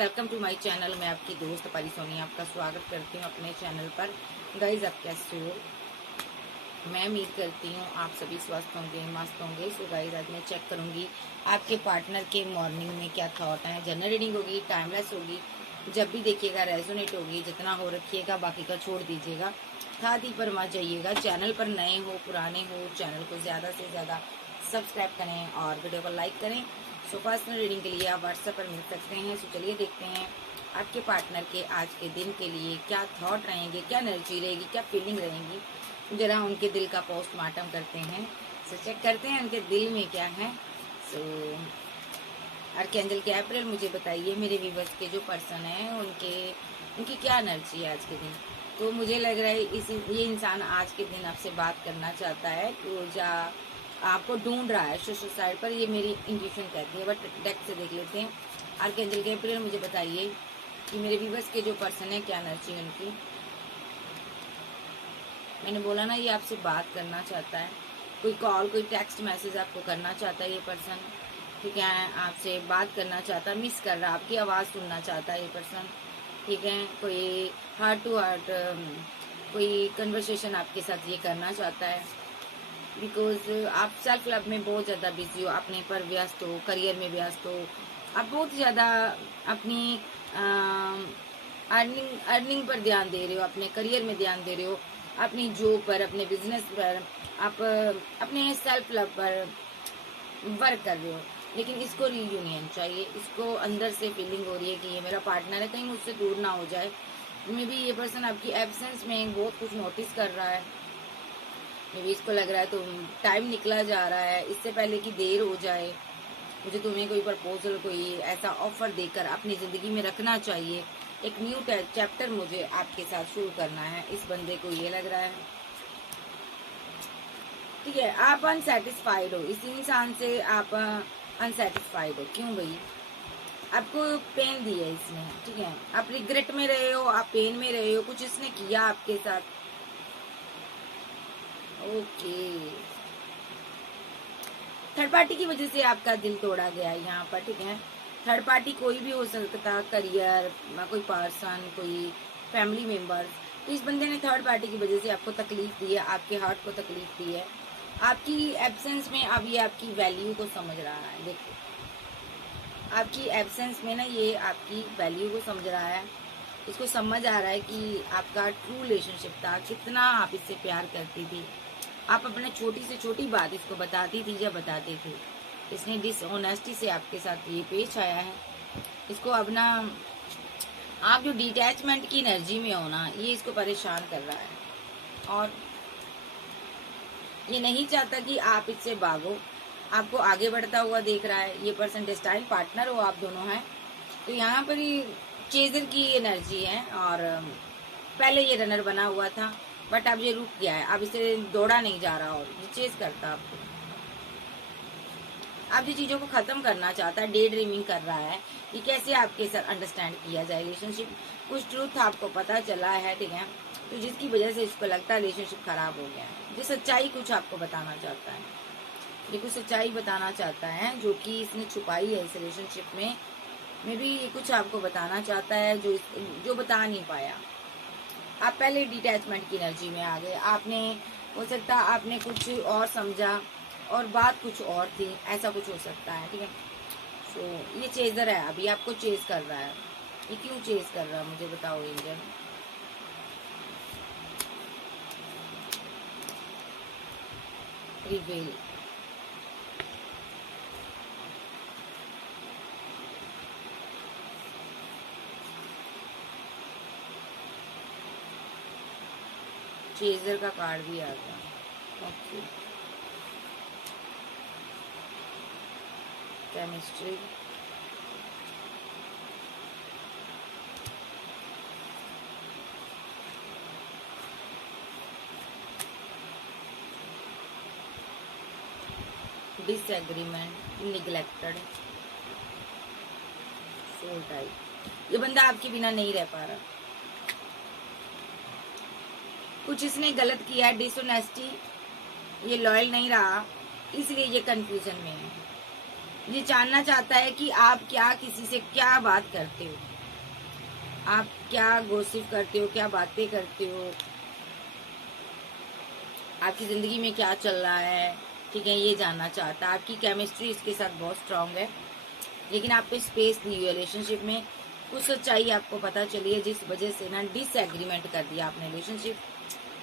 Welcome to my channel. मैं आपकी दोस्त पारी सोनी आपका स्वागत करती हूँ अपने चैनल पर। गाइज, आप कैसे हो? मैं उम्मीद करती हूँ आप सभी स्वस्थ होंगे, मस्त होंगे। सो गाइज, आज मैं चेक करूँगी आपके पार्टनर के मॉर्निंग में क्या थॉट है। जनरल रीडिंग होगी, टाइमलेस होगी। जब भी देखिएगा रेजोनेट होगी, जितना हो रखिएगा, बाकी का छोड़ दीजिएगा। खादी पर मत जाइएगा। चैनल पर नए हो पुराने हो, चैनल को ज़्यादा से ज़्यादा सब्सक्राइब करें और वीडियो को लाइक करें। सो पर्सनल रीडिंग के लिए आप व्हाट्सएप पर मिल सकते हैं। सो चलिए देखते हैं आपके पार्टनर के आज के दिन के लिए क्या थॉट रहेंगे, क्या एनर्जी रहेगी, क्या फीलिंग रहेंगी। जरा उनके दिल का पोस्टमार्टम करते हैं। सो चेक करते हैं उनके दिल में क्या है। सो आर्कएंजल गैब्रियल, मुझे बताइए मेरे व्यूअर्स के जो पर्सन है उनकी क्या एनर्जी है आज के दिन। तो मुझे लग रहा है ये इंसान आज के दिन आपसे बात करना चाहता है, ऊर्जा आपको ढूंढ रहा है सोशल साइड पर। ये मेरी इंट्यूशन कहती है, बट डेक से देख लेते हैं। आर्कएंजल गैब्रियल, मुझे बताइए कि मेरे व्यूअर्स के जो पर्सन है क्या एनर्जी है उनकी। मैंने बोला ना, ये आपसे बात करना चाहता है। कोई कॉल, कोई टेक्स्ट मैसेज आपको करना चाहता है ये पर्सन। ठीक है, आपसे बात करना चाहता है, मिस कर रहा है, आपकी आवाज़ सुनना चाहता है ये पर्सन। ठीक है, कोई हार्ट टू हार्ट कोई कन्वर्सेशन आपके साथ ये करना चाहता है। बिकॉज आप सेल्फ लव में बहुत ज़्यादा बिजी हो, अपने पर व्यस्त हो, करियर में व्यस्त हो। आप बहुत ज़्यादा अपनी अर्निंग पर ध्यान दे रहे हो, अपने करियर में ध्यान दे रहे हो, अपनी जॉब पर, अपने बिजनेस पर, आप अपने सेल्फ लव पर वर्क कर रहे हो। लेकिन इसको रीयूनियन चाहिए, इसको अंदर से फीलिंग हो रही है कि ये मेरा पार्टनर है, कहीं मुझसे दूर ना हो जाए। मे बी ये पर्सन आपकी एब्सेंस में बहुत कुछ नोटिस कर रहा है। मे बी इसको लग रहा है तो टाइम निकला जा रहा है, इससे पहले कि देर हो जाए। मुझे तुम्हें कोई प्रपोजल, कोई ऐसा ऑफर देकर अपनी ज़िंदगी में रखना चाहिए। एक न्यू चैप्टर मुझे आपके साथ शुरू करना है, इस बंदे को ये लग रहा है। ठीक है, आप अनसेटिस्फाइड हो, इस इंसान से आप अनसेटिस्फाइड हो। क्यों भाई? आपको पेन दी है इसने। ठीक है, आप रिग्रेट में रहे हो, आप पेन में रहे हो, कुछ इसने किया आपके साथ। ओके, थर्ड पार्टी की वजह से आपका दिल तोड़ा गया है यहाँ पर। ठीक है, थर्ड पार्टी कोई भी हो सकता, करियर, कोई पर्सन, कोई फैमिली मेंबर। तो इस बंदे ने थर्ड पार्टी की वजह से आपको तकलीफ दी है, आपके हार्ट को तकलीफ दी है। आपकी एब्सेंस में अब ये आपकी वैल्यू को समझ रहा है। देखो, आपकी एब्सेंस में ना ये आपकी वैल्यू को समझ रहा है। इसको समझ आ रहा है कि आपका ट्रू रिलेशनशिप था, कितना आप इससे प्यार करती थी। आप अपने छोटी से छोटी बात इसको बताती थी या बताते थे। इसने डिसऑनेस्टी से आपके साथ ये पेश आया है। इसको अब ना, आप जो डिटैचमेंट की एनर्जी में हो ना, ये इसको परेशान कर रहा है। और ये नहीं चाहता कि आप इससे भागो, आपको आगे बढ़ता हुआ देख रहा है। ये पर्सन डेस्टाइन पार्टनर हो आप दोनों हैं, तो यहाँ पर ही चेजर की एनर्जी है। और पहले ये रनर बना हुआ था, बट अब ये रुक गया है, अब इसे दौड़ा नहीं जा रहा और ये चेज करता आपको। अब ये चीजों को खत्म करना चाहता है, डे ड्रीमिंग कर रहा है कि कैसे आपके साथ अंडरस्टैंड किया जाए रिलेशनशिप। कुछ ट्रूथ आपको पता चला है। ठीक है, तो जिसकी वजह से इसको लगता है रिलेशनशिप खराब हो गया है। ये सच्चाई कुछ आपको बताना चाहता है, ये कुछ सच्चाई बताना चाहता है जो कि इसने छुपाई है इस रिलेशनशिप में। मे बी ये कुछ आपको बताना चाहता है जो बता नहीं पाया। आप पहले डिटैचमेंट की एनर्जी में आ गए, आपने, हो सकता आपने कुछ और समझा और बात कुछ और थी, ऐसा कुछ हो सकता है। ठीक है, तो ये चेजर है, अभी आपको चेज कर रहा है। ये क्यों चेज कर रहा है मुझे बताओ एंजल। रिवेल, चेजर का कार्ड भी आ गया। Okay, chemistry, disagreement, neglected, soul type. ये बंदा आपके बिना नहीं रह पा रहा, कुछ इसने गलत किया, डिसऑनेस्टी, ये लॉयल नहीं रहा, इसलिए ये कंफ्यूजन में है। ये जानना चाहता है कि आप क्या किसी से क्या बात करते हो, आप क्या गॉसिप करते हो, क्या बातें करते हो, आपकी जिंदगी में क्या चल रहा है, ठीक है, ये जानना चाहता है। आपकी केमिस्ट्री इसके साथ बहुत स्ट्रांग है, लेकिन आप पे स्पेस दी हुई है रिलेशनशिप में। कुछ सच्चाई आपको पता चली है जिस वजह से ना डिसएग्रीमेंट कर दिया आपने रिलेशनशिप,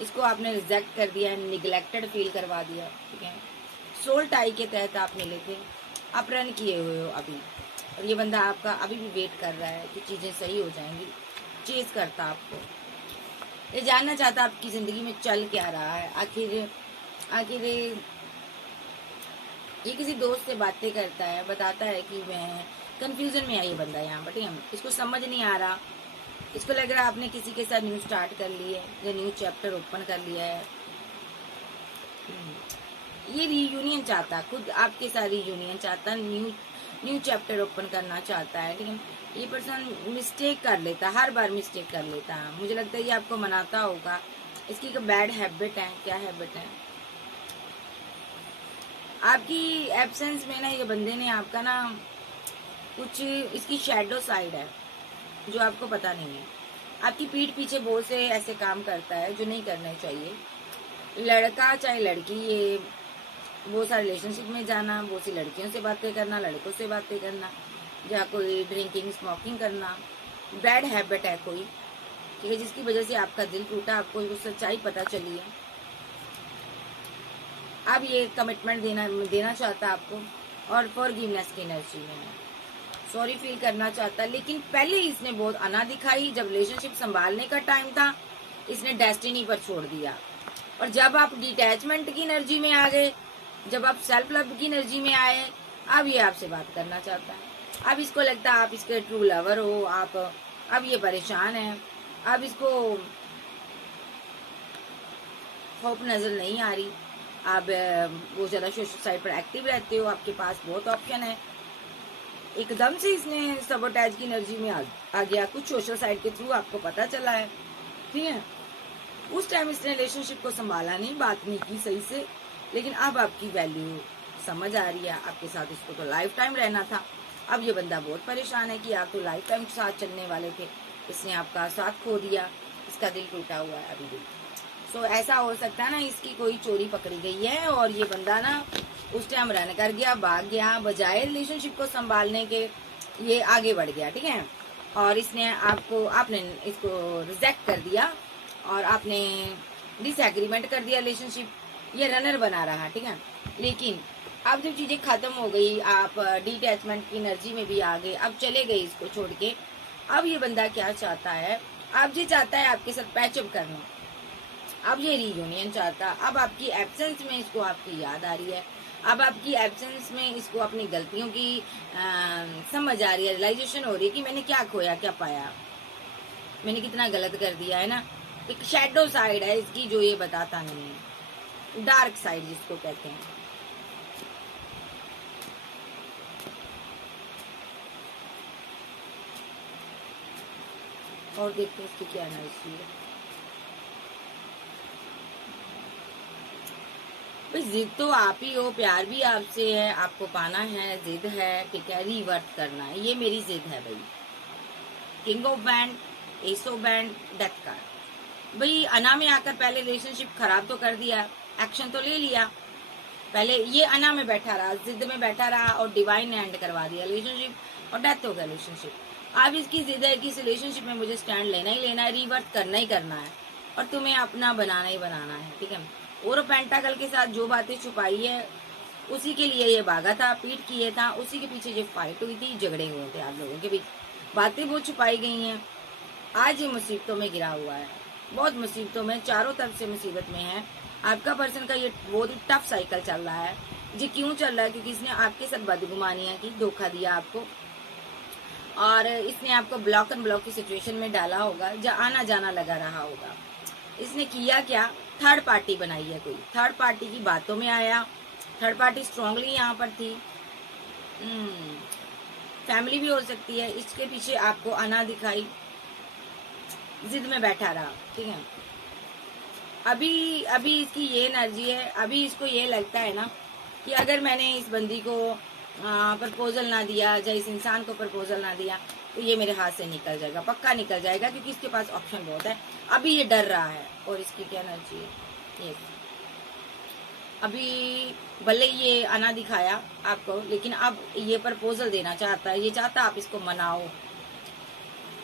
इसको आपने रिजेक्ट कर दिया है, निगलेक्टेड फील करवा दिया, ठीक है। सोल टाई के तहत आप मिले थे, आप रन किए हुए हो अभी, और ये बंदा आपका अभी भी वेट कर रहा है कि चीज़ें सही हो जाएंगी, चेज करता आपको, ये जानना चाहता आपकी ज़िंदगी में चल क्या रहा है। आखिर आखिर ये किसी दोस्त से बातें करता है, बताता है कि मैं कंफ्यूजन में है ये बंदा यहाँ पर, ठीक है, इसको समझ नहीं आ रहा, इसको लग रहा है आपने किसी के साथ न्यू स्टार्ट कर ली है या न्यू चैप्टर ओपन कर लिया है। ये रीयूनियन चाहता, खुद आपके साथ रीयूनियन चाहता, न्यू चैप्टर ओपन करना चाहता है, ठीक है। ये पर्सन मिस्टेक कर लेता, हर बार मिस्टेक कर लेता है, मुझे लगता है ये आपको मनाता होगा। इसकी एक बैड हैबिट है, क्या हैबिट है, आपकी एब्सेंस में ना ये बंदे ने आपका ना कुछ, इसकी शैडो साइड है जो आपको पता नहीं है। आपकी पीठ पीछे बहुत से ऐसे काम करता है जो नहीं करने चाहिए। लड़का चाहे लड़की, ये बहुत सारे रिलेशनशिप में जाना, बहुत सी लड़कियों से बातें करना, लड़कों से बातें करना, या कोई ड्रिंकिंग स्मोकिंग करना, बैड हैबिट है कोई, ठीक है, जिसकी वजह से आपका दिल टूटा, आपको वो सच्चाई पता चली है। अब ये कमिटमेंट देना चाहता आपको, और फॉरगिवनेस की एनर्जी में है, सॉरी फील करना चाहता, लेकिन पहले इसने बहुत अना दिखाई। जब रिलेशनशिप संभालने का टाइम था, इसने डेस्टिनी पर छोड़ दिया, और जब आप डिटैचमेंट की एनर्जी में आ गए, जब आप सेल्फ लव की एनर्जी में आए, अब ये आपसे बात करना चाहता है। अब इसको लगता है आप इसके ट्रू लवर हो, आप, अब ये परेशान है, अब इसको होप नजर नहीं आ रही, आप बहुत ज्यादा सोशल साइट पर एक्टिव रहते हो, आपके पास बहुत ऑप्शन है, एकदम से इसने सबोटैज की एनर्जी में आ गया, कुछ सोशल साइट के थ्रू आपको पता चला है, ठीक है। उस टाइम इसने रिलेशनशिप को संभाला नहीं, बात नहीं की सही से, लेकिन अब आपकी वैल्यू समझ आ रही है, आपके साथ इसको तो लाइफ टाइम रहना था। अब ये बंदा बहुत परेशान है कि आप तो लाइफ टाइम साथ चलने वाले थे, इसने आपका साथ खो दिया, इसका दिल टूटा हुआ है अभी भी। सो ऐसा हो सकता है ना, इसकी कोई चोरी पकड़ी गई है, और ये बंदा ना उस टाइम रन कर गया, भाग गया, बजाय रिलेशनशिप को संभालने के ये आगे बढ़ गया, ठीक है। और इसने आपने इसको रिजेक्ट कर दिया, और आपने डिसएग्रीमेंट कर दिया रिलेशनशिप, ये रनर बना रहा, ठीक है। लेकिन अब जब चीजें खत्म हो गई, आप डिटैचमेंट की एनर्जी में भी आ गए, अब चले गए इसको छोड़ के, अब ये बंदा क्या चाहता है, अब ये चाहता है आपके साथ पैचअप करना, अब ये रीयूनियन चाहता, अब आपकी एब्सेंस में इसको आपकी याद आ रही है, अब आपकी एब्सेंस में इसको अपनी गलतियों की समझ आ रही है, रियलाइजेशन हो रही है कि मैंने क्या खोया, क्या पाया, मैंने कितना गलत कर दिया है ना। एक शैडो साइड है इसकी जो ये बताता नहीं है, डार्क साइड जिसको कहते हैं। और देखते हैं इसकी क्या एनर्जी है। भाई जिद तो आप ही हो, प्यार भी आपसे है, आपको पाना है, जिद है, ठीक है, रिवर्ट करना है, ये मेरी जिद है भाई। King of band, S of band, death card. भाई अना में आकर पहले रिलेशनशिप खराब तो कर दिया, एक्शन तो ले लिया, पहले ये अना में बैठा रहा, जिद में बैठा रहा, और डिवाइन ने एंड करवा दिया रिलेशनशिप, और डेथ हो गया रिलेशनशिप। अब इसकी जिद है कि इस रिलेशनशिप में मुझे स्टैंड लेना ही लेना है, रिवर्ट करना ही करना है, और तुम्हें अपना बनाना ही बनाना है, ठीक है। और पेंटाकल के साथ जो बातें छुपाई है, उसी के लिए ये भागा था, पीठ किए था, उसी के पीछे ये फाइट हुई थी, झगड़े हुए थे आप लोगों के बीच, बातें बहुत छुपाई गई हैं। आज ये मुसीबतों में गिरा हुआ है, बहुत मुसीबतों में, चारों तरफ से मुसीबत में है। आपका पर्सन का ये बहुत ही टफ साइकिल चल रहा है। ये क्यों चल रहा है? क्योंकि इसने आपके साथ बदगुमानियां की, धोखा दिया आपको, और इसने आपको ब्लॉक एंड ब्लॉक की सिचुएशन में डाला होगा, जहाँ आना जाना लगा रहा होगा। इसने किया क्या? थर्ड पार्टी बनाई है, कोई थर्ड पार्टी की बातों में आया, थर्ड पार्टी स्ट्रांगली यहाँ पर थी, फैमिली भी हो सकती है, इसके पीछे आपको आना दिखाई, जिद में बैठा रहा, ठीक है। अभी इसकी ये एनर्जी है, अभी इसको ये लगता है ना कि अगर मैंने इस बंदी को प्रपोजल ना दिया या इस इंसान को प्रपोजल ना दिया तो ये मेरे हाथ से निकल जाएगा, पक्का निकल जाएगा, क्योंकि इसके पास ऑप्शन बहुत है। अभी ये डर रहा है और इसकी क्या एनर्जी है, ये अभी भले ये आना दिखाया आपको, लेकिन अब ये प्रपोजल देना चाहता है, ये चाहता आप इसको मनाओ,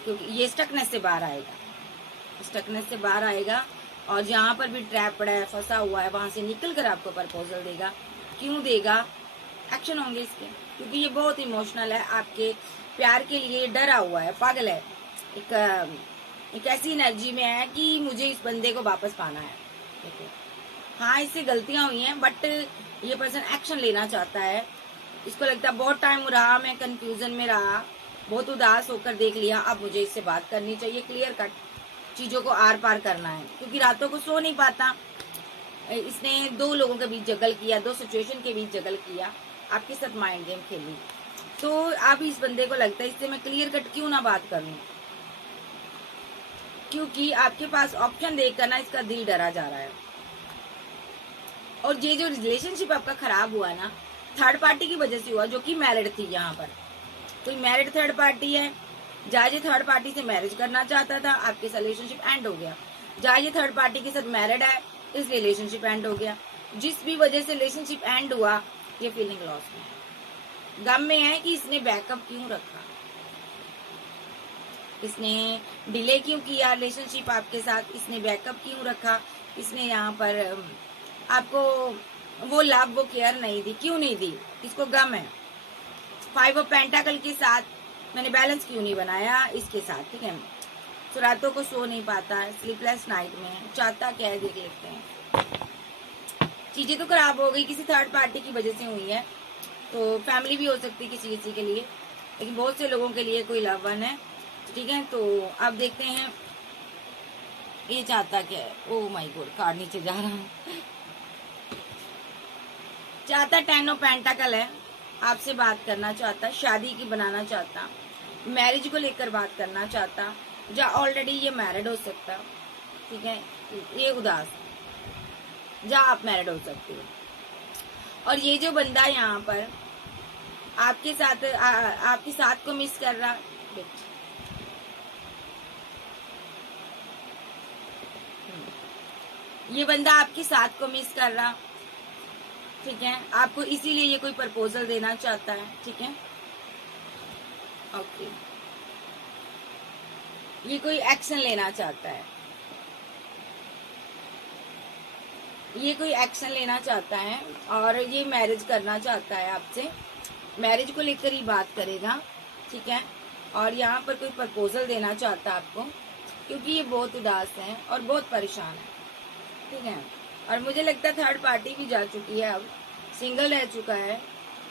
क्योंकि ये स्टकनेस से बाहर आएगा, स्टकनेस से बाहर आएगा। और जहाँ पर भी ट्रैप पड़ा है, फंसा हुआ है, वहां से निकल कर आपको प्रपोजल देगा। क्यों देगा? एक्शन होंगे इसके, क्योंकि ये बहुत इमोशनल है, आपके प्यार के लिए डरा हुआ है, पागल है, एक ऐसी एनर्जी में है कि मुझे इस बंदे को वापस पाना है। देखो, हाँ इससे गलतियां हुई हैं, बट ये पर्सन एक्शन लेना चाहता है। इसको लगता है बहुत टाइम रहा, मैं कंफ्यूजन में रहा, बहुत उदास होकर देख लिया, अब मुझे इससे बात करनी चाहिए, क्लियर कट चीजों को आर पार करना है, क्योंकि रातों को सो नहीं पाता। इसने दो लोगों के बीच जगल किया, दो सिचुएशन के बीच जगल किया, आपके साथ माइंड गेम खेली। तो अब इस बंदे को लगता है इससे मैं क्लियर कट क्यों ना बात करूं, क्योंकि आपके पास ऑप्शन देखकर ना इसका दिल डरा जा रहा है। और ये जो रिलेशनशिप आपका खराब हुआ ना, थर्ड पार्टी की वजह से हुआ, जो कि मैरिड थी। यहाँ पर कोई मैरिड थर्ड पार्टी है, जहाँ ये थर्ड पार्टी से मैरिज करना चाहता था, आपके साथ रिलेशनशिप एंड हो गया। जहाँ ये थर्ड पार्टी के साथ मैरिड है, इस रिलेशनशिप एंड हो गया। जिस भी वजह से रिलेशनशिप एंड हुआ, ये फीलिंग लॉस में है, गम में है कि इसने बैकअप क्यों रखा, इसने डिले क्यों किया रिलेशनशिप आपके साथ, इसने बैकअप क्यों रखा, इसने यहाँ पर आपको वो लव वो केयर नहीं दी, क्यों नहीं दी, इसको गम है। 5 ऑफ पेंटाकल के साथ मैंने बैलेंस क्यों नहीं बनाया इसके साथ, ठीक है। तो रातों को सो नहीं पाता है, स्लीपलेस नाइट में, चाहता क्या है देख लेते हैं। चीजें तो खराब हो गई, किसी थर्ड पार्टी की वजह से हुई है, तो फैमिली भी हो सकती है किसी किसी के लिए, लेकिन बहुत से लोगों के लिए कोई लव वन है, ठीक है। तो अब देखते हैं ये चाहता क्या है। ओ माय गॉड, कार्ड नीचे जा रहा हूँ। चाहता 10 ऑफ पेंटाकल है, आपसे बात करना चाहता, शादी की बनाना चाहता, मैरिज को लेकर बात करना चाहता, या ऑलरेडी ये मैरिड हो सकता, ठीक है, ये उदास, या आप मैरिड हो सकते हो। और ये जो बंदा यहाँ पर आपके साथ आपके साथ को मिस कर रहा, ये बंदा आपके साथ को मिस कर रहा, ठीक है, आपको इसीलिए ये कोई प्रपोजल देना चाहता है, ठीक है, ओके। ये कोई एक्शन लेना चाहता है, ये कोई एक्शन लेना चाहता है, और ये मैरिज करना चाहता है आपसे, मैरिज को लेकर ही बात करेगा, ठीक है। और यहाँ पर कोई प्रपोजल देना चाहता है आपको, क्योंकि ये बहुत उदास है और बहुत परेशान है, ठीक है। और मुझे लगता है थर्ड पार्टी भी जा चुकी है, अब सिंगल रह चुका है।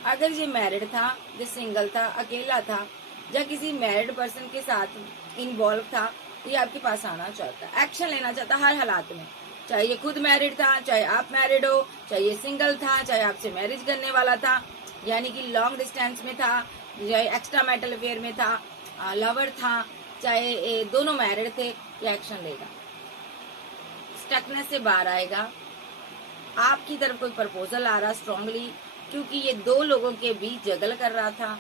अगर ये मैरिड था, ये सिंगल था, अकेला था, या किसी मैरिड पर्सन के साथ इन्वॉल्व था, तो ये आपके पास आना चाहता, एक्शन लेना चाहता हर हालात में, चाहे ये खुद मैरिड था, चाहे आप मैरिड हो, चाहे ये सिंगल था, चाहे आपसे मैरिज करने वाला था, यानी कि लॉन्ग डिस्टेंस में था, चाहे एक्स्ट्रा मैरिटल अफेयर में था, लवर था, चाहे दोनों मैरिड थे, ये एक्शन लेगा, स्टकनेस से बाहर आएगा। आपकी तरफ कोई प्रपोजल आ रहा स्ट्रांगली, क्योंकि ये दो लोगों के बीच जगल कर रहा था,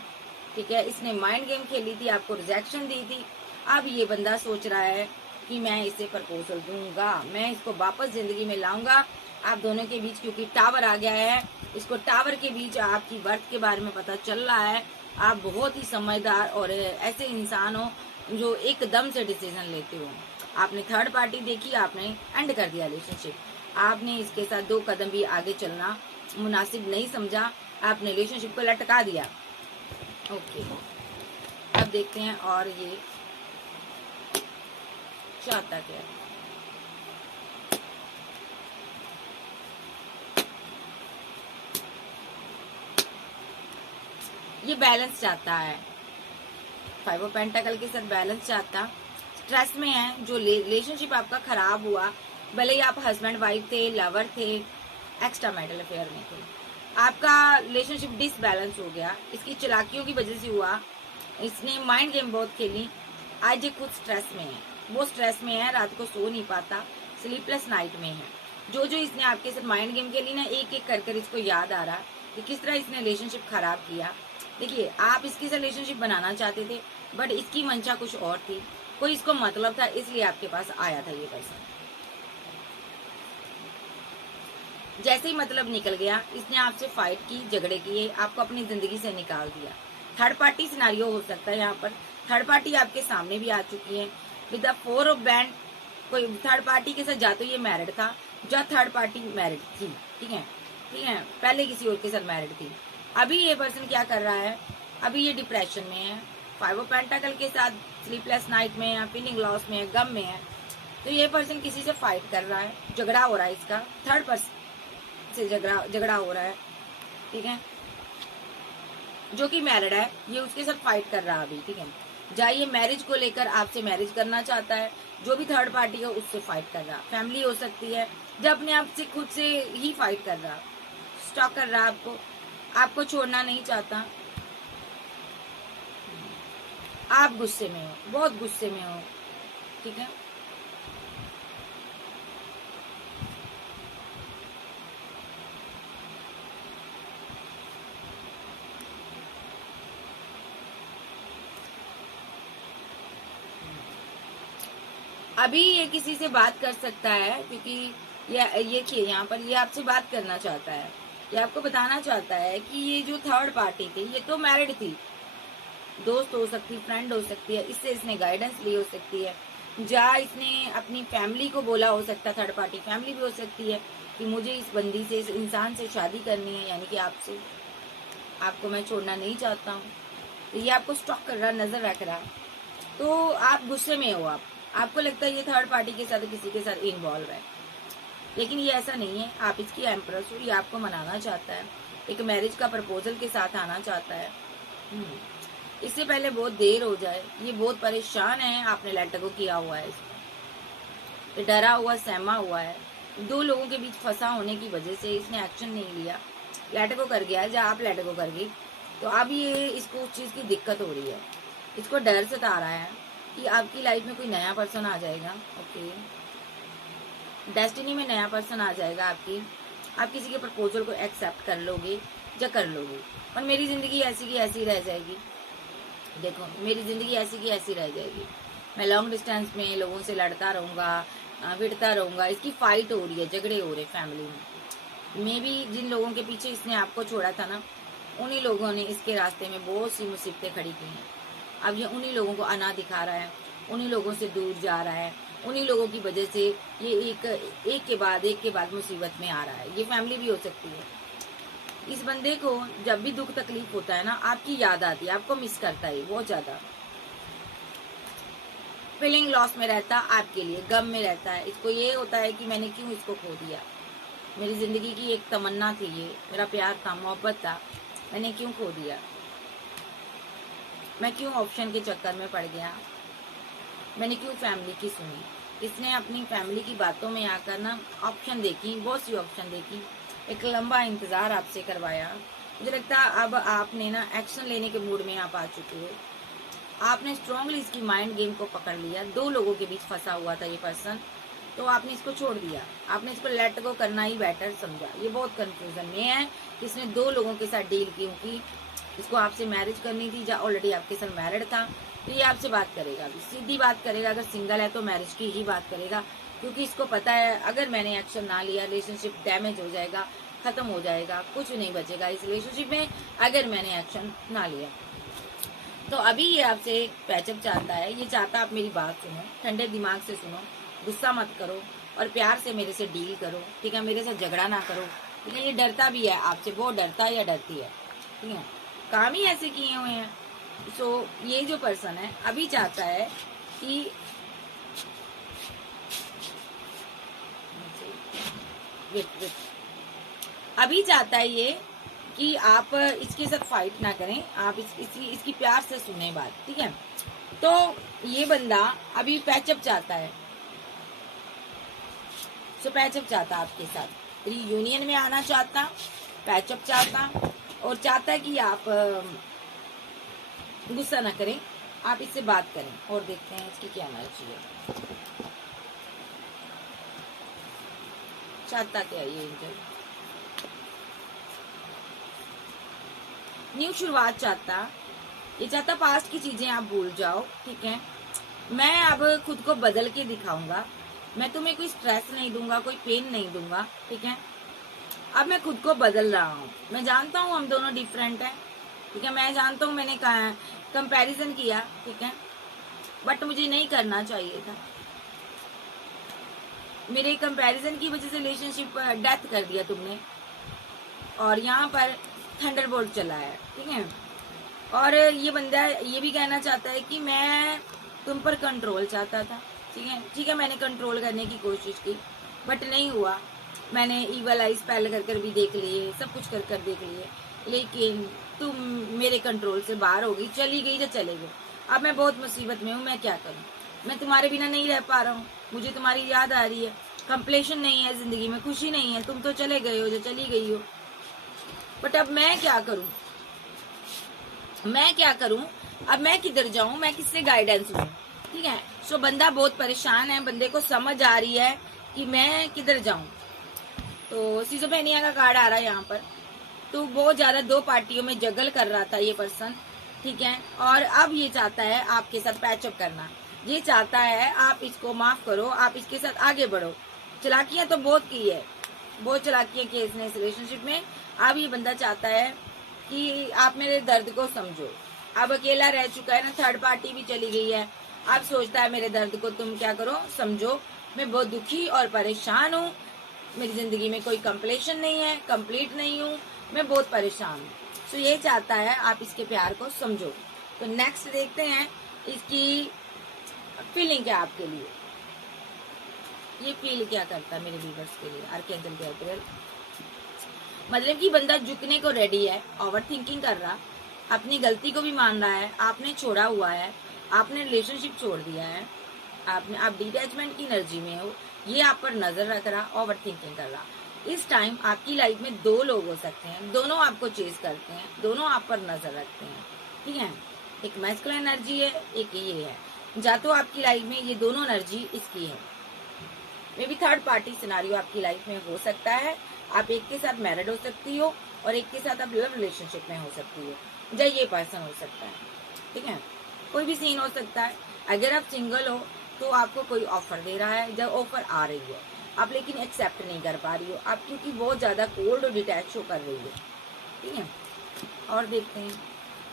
ठीक है। इसने माइंड गेम खेली थी, आपको रिजेक्शन दी थी। अब ये बंदा सोच रहा है कि मैं इसे प्रपोजल दूंगा, मैं इसको वापस जिंदगी में लाऊंगा। आप दोनों के बीच क्योंकि टावर आ गया है, इसको टावर के बीच आपकी बर्थ के बारे में पता चल रहा है। आप बहुत ही समझदार और ऐसे इंसान हो जो एकदम से डिसीजन लेते हो। आपने थर्ड पार्टी देखी, आपने एंड कर दिया रिलेशनशिप, आपने इसके साथ 2 कदम भी आगे चलना मुनासिब नहीं समझा, आपने रिलेशनशिप को लटका दिया, ओके। अब देखते हैं और ये चाहता क्या है। ये बैलेंस चाहता है, 5 ऑफ पेंटाकल के साथ बैलेंस चाहता, स्ट्रेस में है। जो रिलेशनशिप आपका खराब हुआ, भले ही आप हस्बैंड वाइफ थे, लवर थे, एक्स्ट्रा मैरिटल अफेयर में थे, आपका रिलेशनशिप डिसबैलेंस हो गया, इसकी चालाकियों की वजह से हुआ। इसने माइंड गेम बहुत खेली, आज ये खुद स्ट्रेस में है, वो स्ट्रेस में है, रात को सो नहीं पाता, स्लीपलेस नाइट में है। जो जो इसने आपके साथ माइंड गेम खेली ना, एक एक कर कर इसको याद आ रहा, कि किस तरह इसने रिलेशनशिप खराब किया। देखिए, आप इसके साथ रिलेशनशिप बनाना चाहते थे, बट इसकी मंशा कुछ और थी, कोई इसको मतलब था, इसलिए आपके पास आया था ये पर्सन। जैसे ही मतलब निकल गया, इसने आपसे फाइट की, झगड़े किए, आपको अपनी जिंदगी से निकाल दिया। थर्ड पार्टी सिनारियो हो सकता है यहाँ पर। थर्ड पार्टी आपके सामने भी आ चुकी है विद द 4 ऑफ बैंड। कोई थर्ड पार्टी के साथ जा तो ये मैरिड था, या थर्ड पार्टी मैरिड थी, ठीक है, ठीक है, पहले किसी और के साथ मैरिड थी। अभी ये पर्सन क्या कर रहा है, अभी ये डिप्रेशन में है, 5 ऑफ पेंटाकल के साथ स्लीपलेस नाइट में है, फीलिंग लॉस में है, गम में है। तो ये पर्सन किसी से फाइट कर रहा है, झगड़ा हो रहा है, इसका थर्ड पर्सन से झगड़ा हो रहा है, ठीक है, जो कि मैरिड है, ये उसके साथ फाइट कर रहा है अभी, ठीक है। जहाँ ये मैरिज को लेकर आपसे मैरिज करना चाहता है, जो भी थर्ड पार्टी है उससे फाइट कर रहा, फैमिली हो सकती है, जब अपने आप से खुद से ही फाइट कर रहा, स्टॉक कर रहा, आपको छोड़ना नहीं चाहता। आप गुस्से में हो, बहुत गुस्से में हो, ठीक है। अभी ये किसी से बात कर सकता है, क्योंकि ये यहाँ पर ये आपसे बात करना चाहता है, ये आपको बताना चाहता है कि ये जो थर्ड पार्टी थी, ये तो मैरिड थी, दोस्त हो सकती, फ्रेंड हो सकती है, इससे इसने गाइडेंस ली हो सकती है, जहाँ इसने अपनी फैमिली को बोला हो सकता है, थर्ड पार्टी फैमिली भी हो सकती है कि मुझे इस बंदी से, इस इंसान से शादी करनी है, यानी कि आपसे, आपको मैं छोड़ना नहीं चाहता हूँ। तो ये आपको स्टॉक कर रहा, नजर रख रहा, तो आप गुस्से में हो, आपको लगता है ये थर्ड पार्टी के साथ किसी के साथ इन्वॉल्व है, लेकिन ये ऐसा नहीं है। आप इसकी एम्प्रेस हो, ये आपको मनाना चाहता है, एक मैरिज का प्रपोजल के साथ आना चाहता है। इससे पहले बहुत देर हो जाए, ये बहुत परेशान है, आपने लेट गो किया हुआ है इसको, ये डरा हुआ, सहमा हुआ है, 2 लोगों के बीच फंसा होने की वजह से इसने एक्शन नहीं लिया, लेट गो कर गया। जब आप लेट गो कर गई, तो अब ये इसको उस चीज की दिक्कत हो रही है, इसको डर सता रहा है कि आपकी लाइफ में कोई नया पर्सन आ जाएगा। ओके, डेस्टिनी में नया पर्सन आ जाएगा आपकी, आप किसी के प्रपोजल को एक्सेप्ट कर लोगे या कर लोगे, और मेरी जिंदगी ऐसी की ऐसी रह जाएगी। देखो, मेरी जिंदगी ऐसी की ऐसी रह जाएगी, मैं लॉन्ग डिस्टेंस में लोगों से लड़ता रहूंगा, भिड़ता रहूंगा, इसकी फाइट हो रही है, झगड़े हो रहे फैमिली में। मे भी जिन लोगों के पीछे इसने आपको छोड़ा था ना, उन्हीं लोगों ने इसके रास्ते में बहुत सी मुसीबतें खड़ी की हैं। अब ये उन्हीं लोगों को अना दिखा रहा है, उन्हीं लोगों से दूर जा रहा है, उन्हीं लोगों की वजह से ये एक के बाद मुसीबत में आ रहा है। ये फैमिली भी हो सकती है। इस बंदे को जब भी दुख तकलीफ होता है ना, आपकी याद आती है, आपको मिस करता है बहुत ज्यादा, फीलिंग लॉस में रहता, आपके लिए गम में रहता है। इसको ये होता है कि मैंने क्यों इसको खो दिया, मेरी जिंदगी की एक तमन्ना थी, ये मेरा प्यार था, मोहब्बत था, मैंने क्यों खो दिया, मैं क्यों ऑप्शन के चक्कर में पड़ गया, मैंने क्यों फैमिली की सुनी। इसने अपनी फैमिली की बातों में आकर ना ऑप्शन देखी, बहुत सी ऑप्शन देखी, एक लंबा इंतजार आपसे करवाया। मुझे लगता है अब आपने ना एक्शन लेने के मूड में आप आ चुके हो, आपने स्ट्रांगली इसकी माइंड गेम को पकड़ लिया। 2 लोगों के बीच फंसा हुआ था ये पर्सन, तो आपने इसको छोड़ दिया, आपने इसको लेट गो करना ही बेटर समझा। ये बहुत कंफ्यूजन में है कि इसने 2 लोगों के साथ डील की, क्योंकि इसको आपसे मैरिज करनी थी, या ऑलरेडी आपके साथ मैरिड था, तो ये आपसे बात करेगा, सीधी बात करेगा। अगर सिंगल है तो मैरिज की ही बात करेगा, क्योंकि इसको पता है अगर मैंने एक्शन ना लिया, रिलेशनशिप डैमेज हो जाएगा, खत्म हो जाएगा, कुछ नहीं बचेगा इस रिलेशनशिप में अगर मैंने एक्शन ना लिया। तो अभी ये आपसे पैचअप चाहता है, ये चाहता है आप मेरी बात सुनो, ठंडे दिमाग से सुनो, गुस्सा मत करो, और प्यार से मेरे से डील करो, ठीक है, मेरे से झगड़ा ना करो, ठीक है। ये डरता भी है आपसे, वो डरता है या डरती है, ठीक है, काम ही ऐसे किए हुए हैं। सो ये जो पर्सन है अभी चाहता है कि अभी चाहता है ये कि आप इसके साथ फाइट ना करें, आप इसकी प्यार से सुने बात, ठीक है। तो ये बंदा अभी पैचअप चाहता है, सो पैचअप चाहता आपके साथ, रीयूनियन में आना चाहता, पैचअप चाहता, और चाहता है कि आप गुस्सा ना करें, आप इससे बात करें, और देखते हैं इसकी क्या एनर्जी है, चाहता क्या ये एंजल। न्यू शुरुआत चाहता, ये चाहता पास्ट की चीजें आप भूल जाओ, ठीक है। मैं अब खुद को बदल के दिखाऊंगा, मैं तुम्हें कोई स्ट्रेस नहीं दूंगा, कोई पेन नहीं दूंगा, ठीक है। अब मैं खुद को बदल रहा हूँ, मैं जानता हूँ हम दोनों डिफरेंट हैं, ठीक है। मैं जानता हूँ मैंने कंपैरिजन किया, ठीक है, बट मुझे नहीं करना चाहिए था। मेरे कंपैरिजन की वजह से रिलेशनशिप डेथ कर दिया तुमने, और यहाँ पर थंडरबोल्ट चला है, ठीक है। और ये बंदा ये भी कहना चाहता है कि मैं तुम पर कंट्रोल चाहता था, ठीक है। ठीक है, मैंने कंट्रोल करने की कोशिश की बट नहीं हुआ। मैंने ईवल आई स्पेल कर कर भी देख लिए, सब कुछ कर कर देख लिए, लेकिन तुम मेरे कंट्रोल से बाहर हो गई, चली गई तो चले गए। अब मैं बहुत मुसीबत में हूँ, मैं क्या करूँ। मैं तुम्हारे बिना नहीं रह पा रहा हूँ, मुझे तुम्हारी याद आ रही है, कंप्लेशन नहीं है जिंदगी में, खुशी नहीं है। तुम तो चले गए हो जो चली गई हो, बट अब मैं क्या करूँ, मैं क्या करूं, अब मैं किधर जाऊं, मैं किससे गाइडेंस लूं, ठीक है। सो बंदा बहुत परेशान है, बंदे को समझ आ रही है कि मैं किधर जाऊं। तो सिजोफ्रेनिया का कार्ड आ रहा है यहाँ पर। तो बहुत ज्यादा दो पार्टियों में जगल कर रहा था ये पर्सन, ठीक है। और अब ये चाहता है आपके साथ पैचअप करना, ये चाहता है आप इसको माफ करो, आप इसके साथ आगे बढ़ो। चलाकियां तो बहुत की है, बहुत चलाकियां की इसने इस रिलेशनशिप में। अब ये बंदा चाहता है कि आप मेरे दर्द को समझो। अब अकेला रह चुका है ना, थर्ड पार्टी भी चली गई है, अब सोचता है मेरे दर्द को तुम क्या करो, समझो। मैं बहुत दुखी और परेशान हूँ, मेरी जिंदगी में कोई कंप्लीशन नहीं है, कंप्लीट नहीं हूँ, मैं बहुत परेशान हूँ। तो ये चाहता है आप इसके प्यार को समझो। तो नेक्स्ट देखते हैं इसकी फीलिंग क्या आपके लिए, ये फील क्या करता है मेरे व्यूअर्स के लिए। आर्कएंजल गैब्रियल, मतलब कि बंदा झुकने को रेडी है, ओवर थिंकिंग कर रहा, अपनी गलती को भी मान रहा है, आपने छोड़ा हुआ है, आपने रिलेशनशिप छोड़ दिया है, आपने आप डिटैचमेंट की एनर्जी में हो, ये आप पर नजर रख रहा, ओवर थिंकिंग कर रहा। इस टाइम आपकी लाइफ में दो लोग हो सकते हैं, दोनों आपको चेज करते हैं, दोनों आप पर नजर रखते हैं, ठीक है। एक मैस्कुलिन एनर्जी है, एक ये है, या तो आपकी लाइफ में ये दोनों एनर्जी इसकी है। May be third party scenario आपकी लाइफ में हो सकता है। आप एक के साथ मैरिड हो सकती हो और एक के साथ आप लव रिलेशनशिप में हो सकती हो, या ये पर्सन हो सकता है, ठीक है। कोई भी सीन हो सकता है। अगर आप सिंगल हो तो आपको कोई ऑफर दे रहा है, जब ऑफर आ रही है आप लेकिन एक्सेप्ट नहीं कर पा रही हो, आप क्योंकि बहुत ज्यादा कोल्ड और डिटैच शो कर रही हो, ठीक है। और देखते हैं,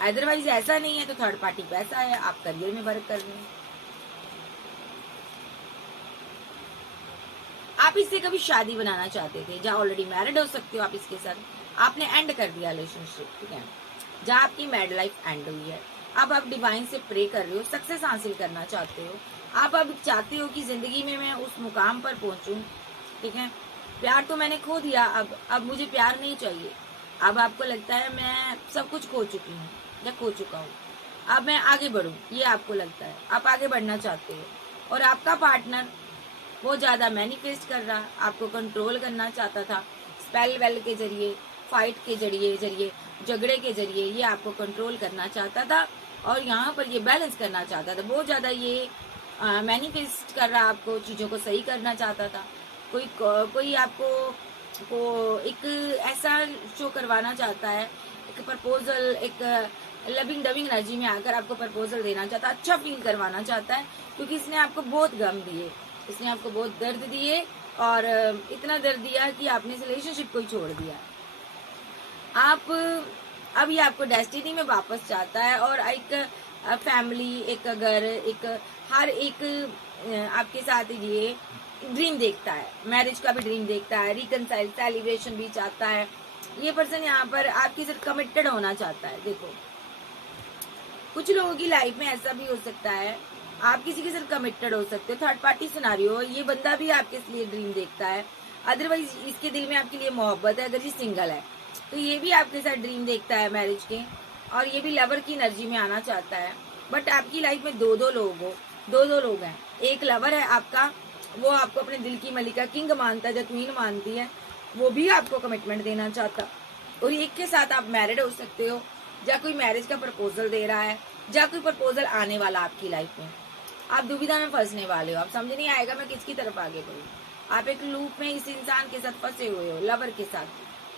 अदरवाइज ऐसा नहीं है तो थर्ड पार्टी पैसा है, आप करियर में वर्क कर रहे हैं। आप इससे कभी शादी बनाना चाहते थे, जहाँ ऑलरेडी मैरिड हो सकते हो आप इसके साथ, आपने एंड कर दिया रिलेशनशिप, ठीक है। जहाँ आपकी मैरिड लाइफ एंड हुई है, अब आप डिवाइन से प्रे कर रहे हो, सक्सेस हासिल करना चाहते हो। आप अब चाहते हो कि जिंदगी में मैं उस मुकाम पर पहुंचूं, ठीक है। प्यार तो मैंने खो दिया, अब मुझे प्यार नहीं चाहिए। अब आपको लगता है मैं सब कुछ खो चुकी हूँ या खो चुका हूँ, अब मैं आगे बढ़ूं, ये आपको लगता है, आप आगे बढ़ना चाहते हो। और आपका पार्टनर बहुत ज्यादा मैनिफेस्ट कर रहा, आपको कंट्रोल करना चाहता था, स्पेल वेल के जरिए, फाइट के जरिए, झगड़े के जरिए ये आपको कंट्रोल करना चाहता था, और यहाँ पर ये बैलेंस करना चाहता था। बहुत ज्यादा ये मैनिफेस्ट कर रहा, आपको चीजों को सही करना चाहता था। कोई आपको एक ऐसा शो करवाना चाहता है, एक प्रपोजल, एक लविंग डविंग एनर्जी में आकर आपको प्रपोजल देना चाहता है, अच्छा फील करवाना चाहता है, क्योंकि इसने आपको बहुत गम दिए, इसने आपको बहुत दर्द दिए, और इतना दर्द दिया कि आपने इस रिलेशनशिप को ही छोड़ दिया। आप अब ये आपको डेस्टिनी में वापस चाहता है, और एक फैमिली, एक घर, एक हर एक आपके साथ ये ड्रीम देखता है, मैरिज का भी ड्रीम देखता है, रिकनसाइल सेलिब्रेशन भी चाहता है। ये पर्सन यहाँ पर आपके साथ कमिटेड होना चाहता है। देखो, कुछ लोगों की लाइफ में ऐसा भी हो सकता है, आप किसी के साथ कमिटेड हो सकते हो, थर्ड पार्टी सिनारियो, ये बंदा भी आपके लिए ड्रीम देखता है। अदरवाइज इसके दिल में आपके लिए मोहब्बत है, अगर ये सिंगल है तो ये भी आपके साथ ड्रीम देखता है मैरिज के, और ये भी लवर की एनर्जी में आना चाहता है। बट आपकी लाइफ में दो दो लोग हैं। एक लवर है आपका, वो आपको अपने दिल की मलिका किंग मानता है, जो क्वीन मानती है, वो भी आपको कमिटमेंट देना चाहता, और एक के साथ आप मैरिड हो सकते हो, या कोई मैरिज का प्रपोजल दे रहा है, या कोई प्रपोजल आने वाला आपकी लाइफ में। आप दुविधा में फंसने वाले हो, आप समझ नहीं आएगा मैं किसकी तरफ आगे बढ़ूं। आप एक लूप में इस इंसान के साथ फंसे हुए हो, लवर के साथ,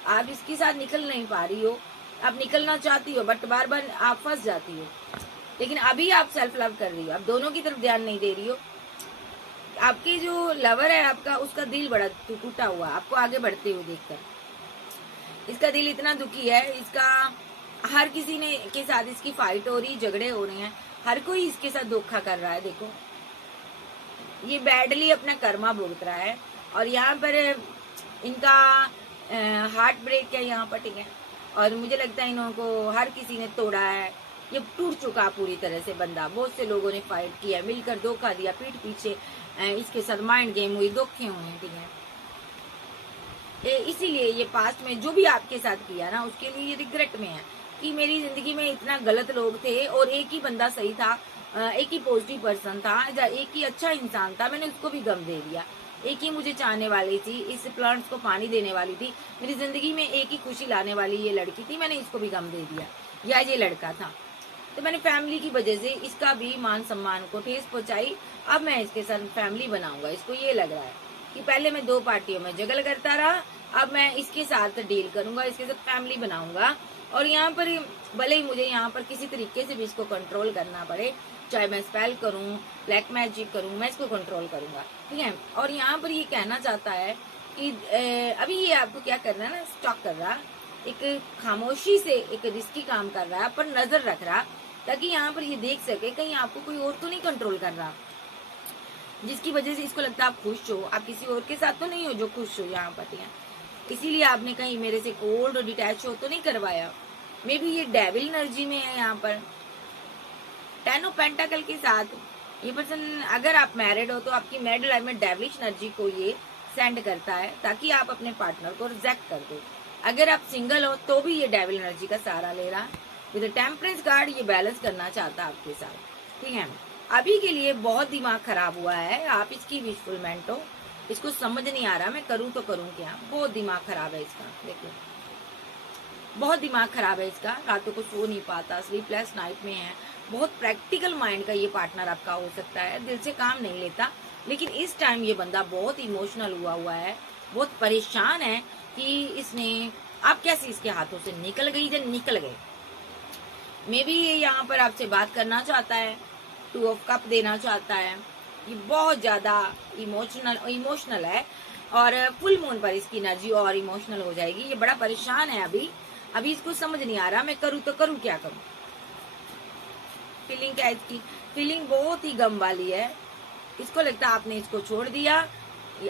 आप इसके साथ निकल नहीं पा रही हो, आप निकलना चाहती हो बट बार बार आप फंस जाती हो। लेकिन अभी आप सेल्फ लव कर रही हो, आप दोनों की तरफ ध्यान नहीं दे रही हो। आपके जो लवर है आपका, उसका दिल बड़ा टूटा हुआ आपको आगे बढ़ते हुए देखकर। इसका दिल इतना दुखी है, इसका हर किसी ने के साथ इसकी फाइट हो रही, झगड़े हो रहे हैं, हर कोई इसके साथ धोखा कर रहा है। देखो ये बैडली अपना कर्मा भुगत रहा है और यहाँ पर इनका हार्ट ब्रेक है यहाँ पर, ठीक है। और मुझे लगता है इन्हों को हर किसी ने तोड़ा है, ये टूट चुका पूरी तरह से बंदा। बहुत से लोगों ने फाइट किया, मिलकर धोखा दिया, पीठ पीछे इसके साथ माइंड गेम हुई, धोखे हुए, ठीक है। इसीलिए ये पास्ट में जो भी आपके साथ किया ना, उसके लिए ये रिग्रेट में है कि मेरी जिंदगी में इतना गलत लोग थे और एक ही बंदा सही था, एक ही पॉजिटिव पर्सन था, एक ही अच्छा इंसान था, मैंने उसको भी गम दे दिया। एक ही मुझे चाहने वाली थी, इस प्लांट्स को पानी देने वाली थी, मेरी जिंदगी में एक ही खुशी लाने वाली ये लड़की थी, मैंने इसको भी गम दे दिया, या ये लड़का था। तो मैंने फैमिली की वजह से इसका भी मान सम्मान को ठेस पहुंचाई। अब मैं इसके साथ फैमिली बनाऊंगा। इसको ये लग रहा है कि पहले मैं 2 पार्टियों में जगल करता रहा, अब मैं इसके साथ डील करूंगा, इसके साथ फैमिली बनाऊंगा। और यहाँ पर भले ही मुझे यहाँ पर किसी तरीके से भी इसको कंट्रोल करना पड़े, चाहे मैं स्पेल करूं, ब्लैक मैजिक करूं, मैं इसको कंट्रोल करूंगा, ठीक है। और यहाँ पर ये कहना चाहता है कि अभी ये आपको क्या करना है ना, स्टॉक कर रहा, एक खामोशी से एक रिस्की काम कर रहा है, पर नजर रख रहा, ताकि यहाँ पर ये देख सके कहीं आपको कोई और तो नहीं कंट्रोल कर रहा, जिसकी वजह से इसको लगता है आप खुश हो। आप किसी और के साथ तो नहीं हो जो खुश हो यहाँ पर, ठीक है। इसीलिए आपने कहीं मेरे से कोल्ड और डिटैच हो तो नहीं करवाया। मे भी ये डेविल एनर्जी में है यहाँ पर। 10 ऑफ पेंटाकल के साथ ये पर्सन, अगर आप मैरिड हो तो आपकी मैरिड लाइफ में डेविलिश एनर्जी को ये सेंड करता है ताकि आप अपने पार्टनर को रिजेक्ट कर दो। अगर आप सिंगल हो तो भी ये डेविल एनर्जी का सहारा ले रहा। विद टेम्परेंस कार्ड ये बैलेंस करना चाहता है आपके साथ, ठीक है। अभी के लिए बहुत दिमाग खराब हुआ है, आप इसकी विशफुलमेंट हो, इसको समझ नहीं आ रहा मैं करूं तो करूं क्या। बहुत दिमाग खराब है इसका, देखो बहुत दिमाग खराब है इसका, रातों को सो नहीं पाता, स्लीपलेस नाइट में है। बहुत प्रैक्टिकल माइंड का ये पार्टनर आपका हो सकता है, दिल से काम नहीं लेता, लेकिन इस टाइम ये बंदा बहुत इमोशनल हुआ है, बहुत परेशान है कि इसने, आप कैसे इसके हाथों से निकल गई या निकल गए। मे बी ये यहाँ पर आपसे बात करना चाहता है, 2 ऑफ कप देना चाहता है। ये बहुत ज्यादा इमोशनल है और फुल मून पर इसकी एनर्जी और इमोशनल हो जाएगी। ये बड़ा परेशान है अभी इसको समझ नहीं आ रहा मैं करूँ तो करूँ क्या करूँ। फीलिंग क्या है इसकी, फीलिंग बहुत ही गम वाली है। इसको लगता है आपने इसको छोड़ दिया,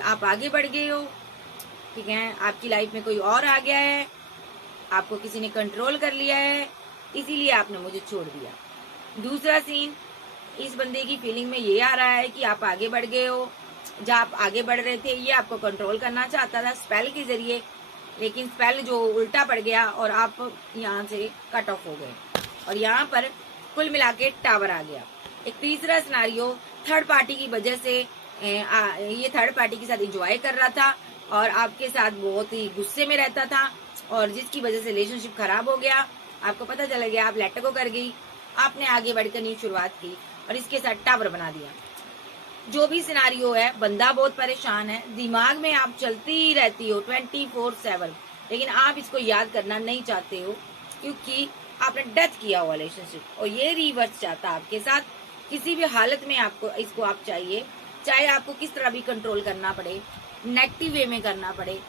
आप आगे बढ़ गए हो, ठीक है। आपकी लाइफ में कोई और आ गया है, आपको किसी ने कंट्रोल कर लिया है, इसीलिए आपने मुझे छोड़ दिया। दूसरा सीन, इस बंदे की फीलिंग में ये आ रहा है कि आप आगे बढ़ गए हो, जब आप आगे बढ़ रहे थे ये आपको कंट्रोल करना चाहता था स्पेल के जरिए, लेकिन स्पेल जो उल्टा पड़ गया और आप यहाँ से कट ऑफ हो गए। और यहाँ पर कुल मिला के टावर आ गया। एक तीसरा सिनारियो, थर्ड पार्टी की वजह से ये थर्ड पार्टी के साथ एंजॉय कर रहा था और आपके साथ बहुत ही गुस्से में रहता था, और जिसकी वजह से रिलेशनशिप खराब हो गया। आपको पता चल गया, आप लेट गो कर गई, आपने आगे बढ़कर नई शुरुआत की और इसके साथ टावर बना दिया। जो भी सिनारियो है, बंदा बहुत परेशान है, दिमाग में आप चलती ही रहती हो 24/7, लेकिन आप इसको याद करना नहीं चाहते हो क्योंकि आपने डेथ किया हुआ रिलेशनशिप, और ये रिवर्स चाहता है आपके साथ। किसी भी हालत में आपको इसको आप चाहिए, चाहे आपको किस तरह भी कंट्रोल करना पड़े, नेगेटिव वे में करना पड़े,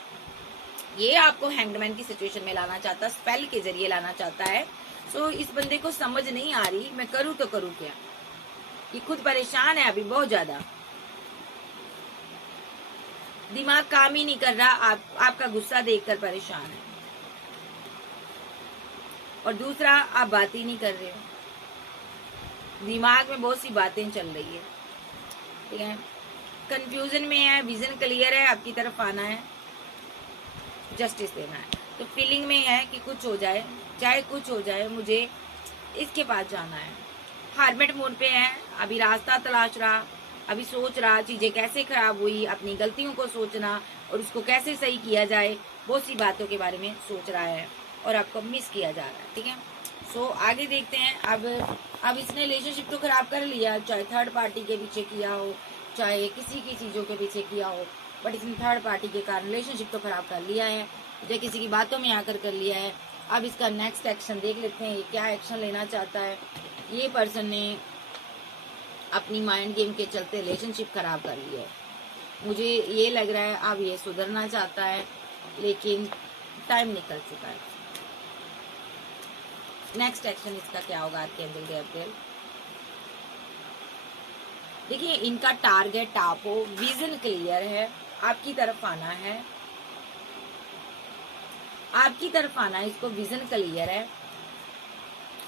ये आपको हैंगमैन की सिचुएशन में लाना चाहता है, स्पेल के जरिए लाना चाहता है। सो इस बंदे को समझ नहीं आ रही मैं करूँ तो करूँ क्या। ये खुद परेशान है अभी बहुत ज्यादा, दिमाग काम ही नहीं कर रहा, आपका गुस्सा देखकर परेशान है। और दूसरा, आप बात ही नहीं कर रहे हो, दिमाग में बहुत सी बातें चल रही है, ठीक है। कंफ्यूजन में है, विजन क्लियर है, आपकी तरफ आना है, जस्टिस देना है। तो फीलिंग में है कि कुछ हो जाए, चाहे कुछ हो जाए, मुझे इसके पास जाना है। हार्मेट मोड पे है, अभी रास्ता तलाश रहा, अभी सोच रहा चीजें कैसे खराब हुई, अपनी गलतियों को सोचना और उसको कैसे सही किया जाए, बहुत सी बातों के बारे में सोच रहा है और आपको मिस किया जा रहा है, ठीक है। सो आगे देखते हैं। अब इसने रिलेशनशिप तो खराब कर लिया, चाहे थर्ड पार्टी के पीछे किया हो, चाहे किसी की चीजों के पीछे किया हो, बट इसने थर्ड पार्टी के कारण रिलेशनशिप तो खराब कर लिया है, चाहे किसी की बातों में आकर कर लिया है, अब इसका नेक्स्ट एक्शन देख लेते हैं, ये क्या एक्शन लेना चाहता है। ये पर्सन ने अपनी माइंड गेम के चलते रिलेशनशिप खराब कर ली है। मुझे ये लग रहा है अब ये सुधरना चाहता है, लेकिन टाइम निकल चुका है। नेक्स्ट एक्शन इसका क्या होगा आर्कएंजल गैब्रिएल। देखिए, इनका टारगेट आप हो, विजन क्लियर है, आपकी तरफ आना है, आपकी तरफ आना है, इसको विजन क्लियर है,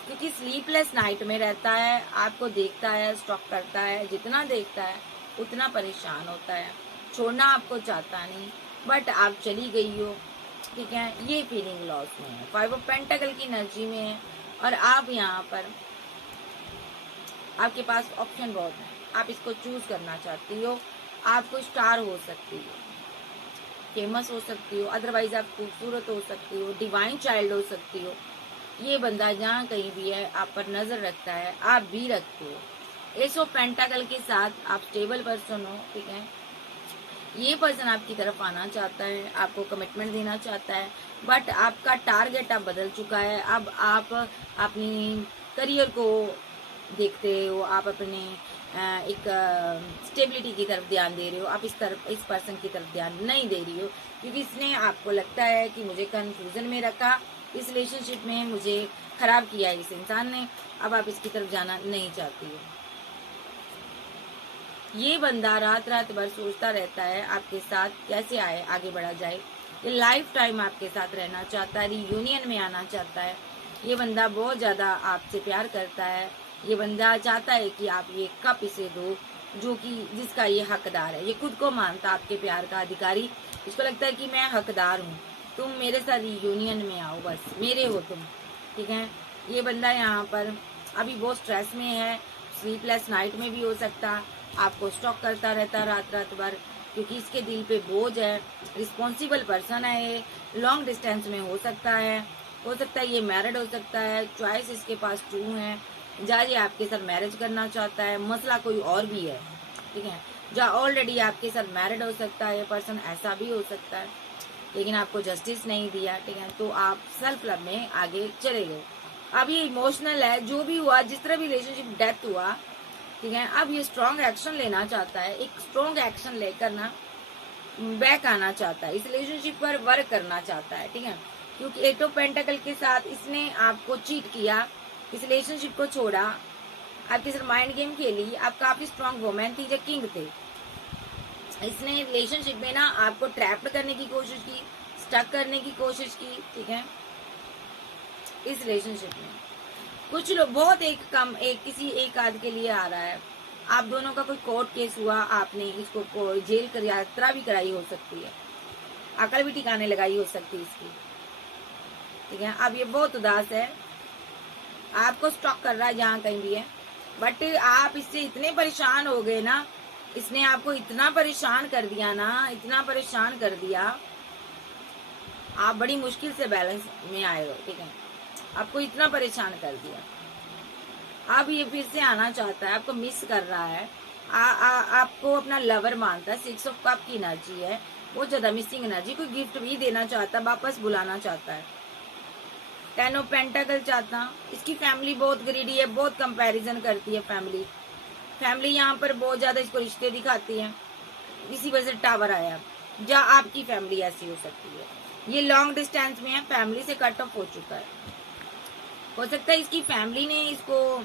क्योंकि स्लीपलेस नाइट में रहता है, आपको देखता है, स्टॉक करता है, जितना देखता है उतना परेशान होता है, छोड़ना आपको चाहता नहीं, बट आप चली गई हो, ठीक है, ये फीलिंग लॉस में है, 5 ऑफ पेंटाकल की एनर्जी में है, और आप यहाँ पर, आपके पास ऑप्शन बहुत है, आप इसको चूज करना चाहती हो, आपको स्टार हो सकती हो, फेमस हो सकती हो, अदरवाइज आप खूबसूरत हो सकती हो, डिवाइन चाइल्ड हो सकती हो। ये बंदा जहाँ कहीं भी है आप पर नजर रखता है, आप भी रखते हो। एस ऑफ पेंटाकल के साथ आप स्टेबल पर्सन हो, ठीक है, ये पर्सन आपकी तरफ आना चाहता है, आपको कमिटमेंट देना चाहता है, बट आपका टारगेट अब बदल चुका है। अब आप अपनी करियर को देखते हो, आप अपने एक स्टेबिलिटी की तरफ ध्यान दे रहे हो, आप इस पर्सन की तरफ ध्यान नहीं दे रही हो, क्योंकि इसने आपको लगता है कि मुझे कंफ्यूजन में रखा, इस रिलेशनशिप में मुझे खराब किया इस इंसान ने, अब आप इसकी तरफ जाना नहीं चाहती हो। ये बंदा रात रात भर सोचता रहता है आपके साथ कैसे आगे बढ़ा जाए, ये लाइफ टाइम आपके साथ रहना चाहता है, रियूनियन में आना चाहता है। ये बंदा बहुत ज्यादा आपसे प्यार करता है, ये बंदा चाहता है कि आप ये कप इसे दो जो कि जिसका ये हकदार है, ये खुद को मानता आपके प्यार का अधिकारी, इसको लगता है कि मैं हकदार हूँ, तुम मेरे साथ रियूनियन में आओ, बस मेरे हो तुम, ठीक है। ये बंदा यहाँ पर अभी बहुत स्ट्रेस में है, स्लीपलेस नाइट में भी हो सकता, आपको स्टॉक करता रहता रात रात भर, क्योंकि इसके दिल पे बोझ है, रिस्पॉन्सिबल पर्सन है, ये लॉन्ग डिस्टेंस में हो सकता है ये मैरिड हो सकता है, चॉइस इसके पास 2 है, जा ये आपके साथ मैरिज करना चाहता है, मसला कोई और भी है, ठीक है, जा ऑलरेडी आपके साथ मैरिड हो सकता है ये पर्सन, ऐसा भी हो सकता है, लेकिन आपको जस्टिस नहीं दिया, ठीक है, तो आप सेल्फ लव में आगे चले गए। अब ये इमोशनल है, जो भी हुआ, जिस तरह भी रिलेशनशिप डेथ हुआ, ठीक है, अब ये स्ट्रॉन्ग एक्शन लेना चाहता है, एक स्ट्रॉन्ग एक्शन लेकर ना बैक आना चाहता है, इस रिलेशनशिप पर वर्क करना चाहता है, ठीक है, क्योंकि 8 ऑफ पेंटाकल के साथ इसने आपको चीट किया, इस रिलेशनशिप को छोड़ा, आपके साथ माइंड गेम खेली, आप काफी स्ट्रॉन्ग वुमेन थी, जो किंग थे, इसने रिलेशनशिप में ना आपको ट्रैप्ड करने की कोशिश की, स्टक करने की कोशिश की, ठीक है। इस रिलेशनशिप में कुछ लोग बहुत किसी एक आध के लिए आ रहा है, आप दोनों का कोई कोर्ट केस हुआ, आपने इसको जेल कर यात्रा भी कराई हो सकती है, अकल भी ठिकाने लगाई हो सकती है इसकी, ठीक है। अब ये बहुत उदास है, आपको स्टॉक कर रहा है जहाँ कहीं भी है, बट आप इससे इतने परेशान हो गए ना, इसने आपको इतना परेशान कर दिया ना, इतना परेशान कर दिया, आप बड़ी मुश्किल से बैलेंस में आए हो, ठीक है, आपको इतना परेशान कर दिया, अब ये फिर से आना चाहता है, आपको मिस कर रहा है, आपको अपना लवर मानता है, 6 ऑफ कप की एनर्जी है, बहुत ज्यादा मिसिंग एनर्जी, कोई गिफ्ट भी देना चाहता है, वापस बुलाना चाहता है, 10 ऑफ पेंटाकल चाहता, इसकी फैमिली बहुत ग्रीडी है, बहुत कंपैरिजन करती है, फैमिली यहाँ पर बहुत ज्यादा इसको रिश्ते दिखाती है, इसी वजह से टावर आया, जहाँ आपकी फैमिली ऐसी हो सकती है, ये लॉन्ग डिस्टेंस में है, फैमिली से कट ऑफ हो चुका है, हो सकता है इसकी फैमिली ने इसको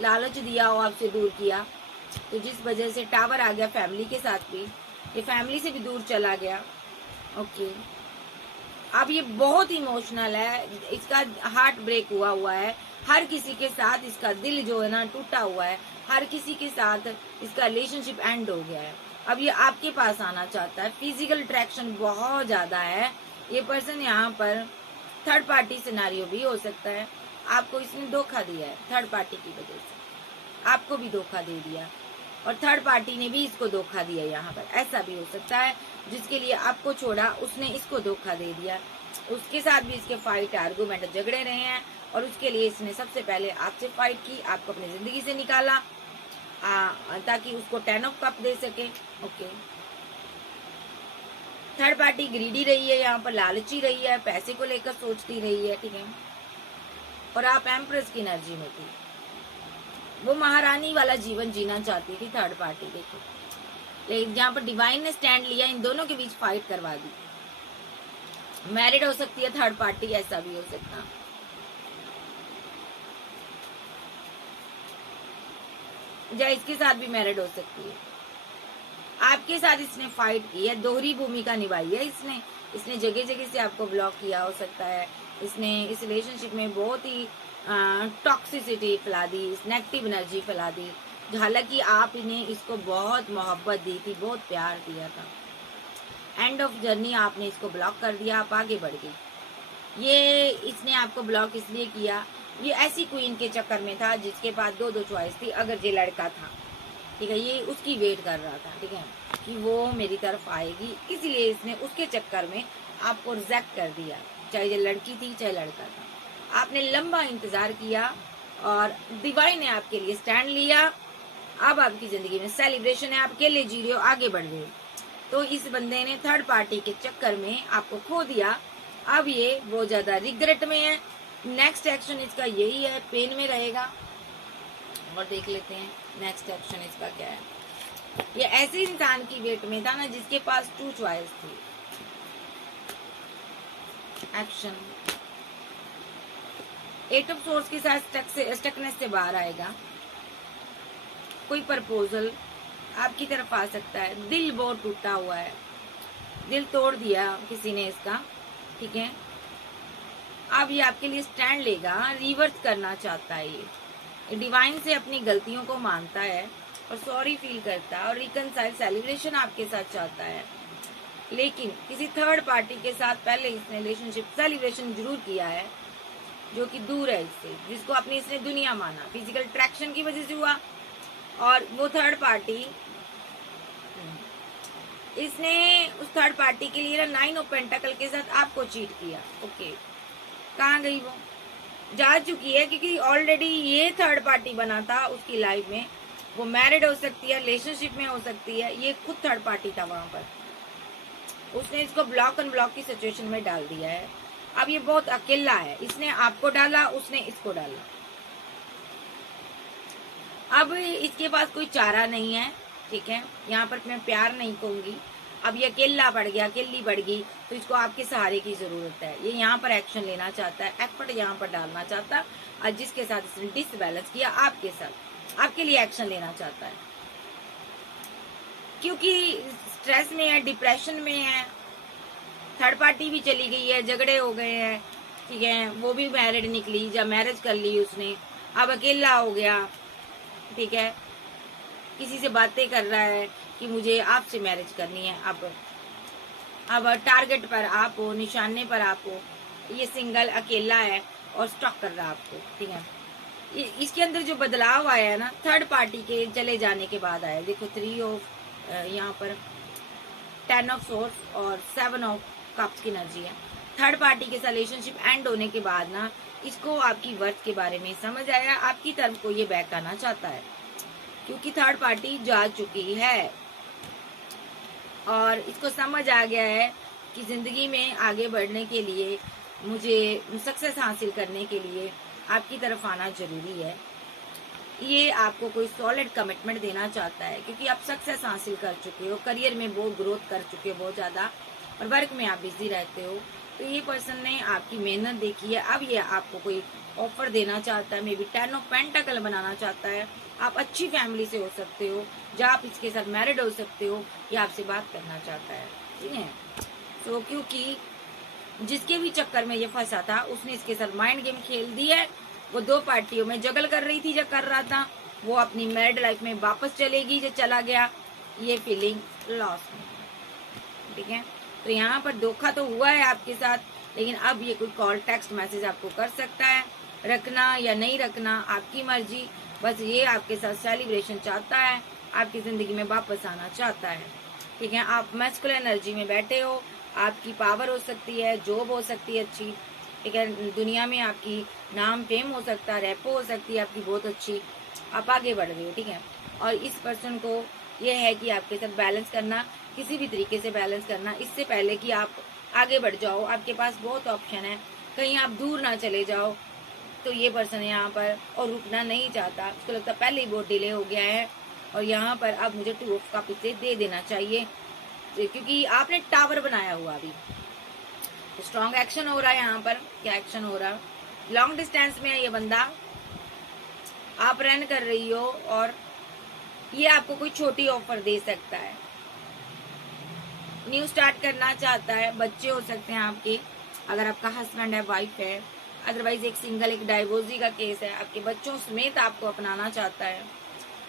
लालच दिया हो, आपसे दूर किया, तो जिस वजह से टावर आ गया फैमिली के साथ भी, ये फैमिली से भी दूर चला गया, ओके। अब ये बहुत इमोशनल है, इसका हार्ट ब्रेक हुआ है, हर किसी के साथ इसका दिल जो है ना टूटा हुआ है, हर किसी के साथ इसका रिलेशनशिप एंड हो गया है, अब ये आपके पास आना चाहता है, फिजिकल अट्रैक्शन बहुत ज्यादा है, ये पर्सन यहाँ पर थर्ड पार्टी सिनारियो भी हो सकता है, आपको इसने धोखा दिया है, थर्ड पार्टी की वजह से आपको भी धोखा दे दिया, और थर्ड पार्टी ने भी इसको धोखा दिया, यहाँ पर ऐसा भी हो सकता है, जिसके लिए आपको छोड़ा उसने इसको धोखा दे दिया, उसके साथ भी इसके फाइट आर्गुमेंट झगड़े रहे हैं, और उसके लिए इसने सबसे पहले आपसे फाइट की, आपको अपनी जिंदगी से निकाला, ताकि उसको 10 ऑफ कप दे सके, ओके। थर्ड पार्टी ग्रीडी रही है, यहाँ पर लालची रही है, पैसे को लेकर सोचती रही है, ठीक है। और आप एम्प्रेस की एनर्जी में थी, वो महारानी वाला जीवन जीना चाहती थी थर्ड पार्टी। देखो, लेकिन यहाँ पर डिवाइन ने स्टैंड लिया, इन दोनों के बीच फाइट करवा दी। मैरिड हो सकती है थर्ड पार्टी, ऐसा भी हो सकता, या इसके साथ भी मैरिड हो सकती है। आपके साथ इसने फाइट की है, दोहरी भूमिका निभाई है इसने जगह जगह से आपको ब्लॉक किया हो सकता है। इसने इस रिलेशनशिप में बहुत ही टॉक्सिसिटी फैला दी, नेगेटिव एनर्जी फैला दी। हालांकि आप इन्हें इसको बहुत मोहब्बत दी थी, बहुत प्यार दिया था। एंड ऑफ जर्नी आपने इसको ब्लॉक कर दिया, आप आगे बढ़ गए। ये इसने आपको ब्लॉक इसलिए किया, ये ऐसी क्वीन के चक्कर में था जिसके पास दो चॉइस थी। अगर ये लड़का था, ठीक है, ये उसकी वेट कर रहा था, ठीक है, कि वो मेरी तरफ आएगी, इसलिए इसने उसके चक्कर में आपको रिजेक्ट कर दिया। चाहे ये लड़की थी चाहे लड़का था, आपने लंबा इंतजार किया और डिवाइन ने आपके लिए स्टैंड लिया। अब आपकी जिंदगी में सेलिब्रेशन है, आप अकेले जी रहे हो, आगे बढ़ रहे हो। तो इस बंदे ने थर्ड पार्टी के चक्कर में आपको खो दिया। अब ये बहुत ज्यादा रिग्रेट में है। नेक्स्ट एक्शन इसका यही है, पेन में रहेगा। और देख लेते हैं नेक्स्ट एक्शन इसका क्या है। ये ऐसे इंसान की वेट में था ना जिसके पास 2 चॉइस थी। एक्शन 8 ऑफ सोर्स के साथ स्टकनेस से बाहर आएगा। कोई प्रपोजल आपकी तरफ आ सकता है। दिल बहुत टूटा हुआ है, दिल तोड़ दिया किसी ने इसका, ठीक है। अब ये आपके लिए स्टैंड लेगा, रिवर्स करना चाहता है। ये डिवाइन से अपनी गलतियों को मानता है और सॉरी फील करता है और रिकनसाइल सेलिब्रेशन आपके साथ चाहता है। लेकिन किसी थर्ड पार्टी के साथ पहले इसने रिलेशनशिप सेलिब्रेशन जरूर किया है, जो कि दूर है इससे, जिसको अपनी इसने दुनिया माना, फिजिकल अट्रैक्शन की वजह से हुआ। और वो थर्ड पार्टी, इसने उस थर्ड पार्टी के लिए 9 ऑफ पेंटाकल के साथ आपको चीट किया। ओके, कहाँ गई वो? जा चुकी है, क्योंकि ऑलरेडी ये थर्ड पार्टी बना था उसकी लाइफ में। वो मैरिड हो सकती है, रिलेशनशिप में हो सकती है, ये खुद थर्ड पार्टी था वहां पर। उसने इसको ब्लॉक अनब्लॉक की सिचुएशन में डाल दिया है। अब ये बहुत अकेला है, इसने आपको डाला, उसने इसको डाला। अब इसके पास कोई चारा नहीं है, ठीक है। यहाँ पर मैं प्यार नहीं कहूंगी, अब ये अकेला पड़ गया, अकेली बढ़ गई, तो इसको आपके सहारे की जरूरत है। ये यहाँ पर एक्शन लेना चाहता है, एफर्ट यहाँ पर डालना चाहता है, और जिसके साथ इसने डिसबैलेंस किया आपके साथ, आपके लिए एक्शन लेना चाहता है, क्योंकि स्ट्रेस में है, डिप्रेशन में है। थर्ड पार्टी भी चली गई है, झगड़े हो गए हैं, ठीक है, वो भी मैरिड निकली, जब मैरिज कर ली उसने, अब अकेला हो गया, ठीक है। किसी से बातें कर रहा है कि मुझे आपसे मैरिज करनी है। अब टारगेट पर आप हो, निशाने पर आप हो। ये सिंगल अकेला है और स्टॉक कर रहा है आपको, ठीक है। इसके अंदर जो बदलाव आया है ना, थर्ड पार्टी के चले जाने के बाद आया। देखो 3 ऑफ यहाँ पर 10 ऑफ सोर्स और 7 ऑफ कप्स की एनर्जी है। थर्ड पार्टी के साथ रिलेशनशिप एंड होने के बाद ना, इसको आपकी वर्थ के बारे में समझ आया, आपकी तरफ को ये बैक आना चाहता है, क्योंकि थर्ड पार्टी जा चुकी है और इसको समझ आ गया है कि जिंदगी में आगे बढ़ने के लिए, मुझे सक्सेस हासिल करने के लिए आपकी तरफ आना जरूरी है। ये आपको कोई सॉलिड कमिटमेंट देना चाहता है, क्योंकि आप सक्सेस हासिल कर चुके हो, करियर में बहुत ग्रोथ कर चुके हो बहुत ज्यादा, और वर्क में आप बिजी रहते हो। तो ये पर्सन ने आपकी मेहनत देखी है, अब ये आपको कोई ऑफर देना चाहता है, मे बी 10 ऑफ पेंटाकल बनाना चाहता है। आप अच्छी फैमिली से हो सकते हो, जहाँ आप इसके साथ मैरिड हो सकते हो, या आपसे बात करना चाहता है, ठीक है। तो क्योंकि जिसके भी चक्कर में ये फंसा था, उसने इसके साथ माइंड गेम खेल दी है। वो 2 पार्टियों में जगल कर रही थी, जब कर रहा था, वो अपनी मैरिड लाइफ में वापस चलेगी, जो चला गया, ये फीलिंग लॉस में, ठीक है। तो यहाँ पर धोखा तो हुआ है आपके साथ, लेकिन अब ये कोई कॉल टेक्स्ट मैसेज आपको कर सकता है, रखना या नहीं रखना आपकी मर्जी। बस ये आपके साथ सेलिब्रेशन चाहता है, आपकी जिंदगी में वापस आना चाहता है, ठीक है। आप मैस्कुलिन एनर्जी में बैठे हो, आपकी पावर हो सकती है, जॉब हो सकती है अच्छी, ठीक है, दुनिया में आपकी नाम फेम हो सकता है, रेपो हो सकती है आपकी बहुत अच्छी, आप आगे बढ़ रहे हो, ठीक है। और इस पर्सन को ये है कि आपके साथ बैलेंस करना, किसी भी तरीके से बैलेंस करना इससे पहले कि आप आगे बढ़ जाओ। आपके पास बहुत ऑप्शन है, कहीं आप दूर ना चले जाओ। तो ये पर्सन है यहाँ पर और रुकना नहीं चाहता, उसको लगता पहले ही बहुत डिले हो गया है और यहाँ पर अब मुझे 2 ऑफ कप इसे दे देना चाहिए, क्योंकि आपने टावर बनाया हुआ। अभी स्ट्रॉन्ग एक्शन हो रहा है यहाँ पर। क्या एक्शन हो रहा है? लॉन्ग डिस्टेंस में है ये बंदा, आप रन कर रही हो और ये आपको कोई छोटी ऑफर दे सकता है, न्यू स्टार्ट करना चाहता है। बच्चे हो सकते हैं आपके, अगर आपका हस्बैंड है, वाइफ है। अदरवाइज एक सिंगल, एक डाइवोर्सी का केस है, आपके बच्चों समेत आपको अपनाना चाहता है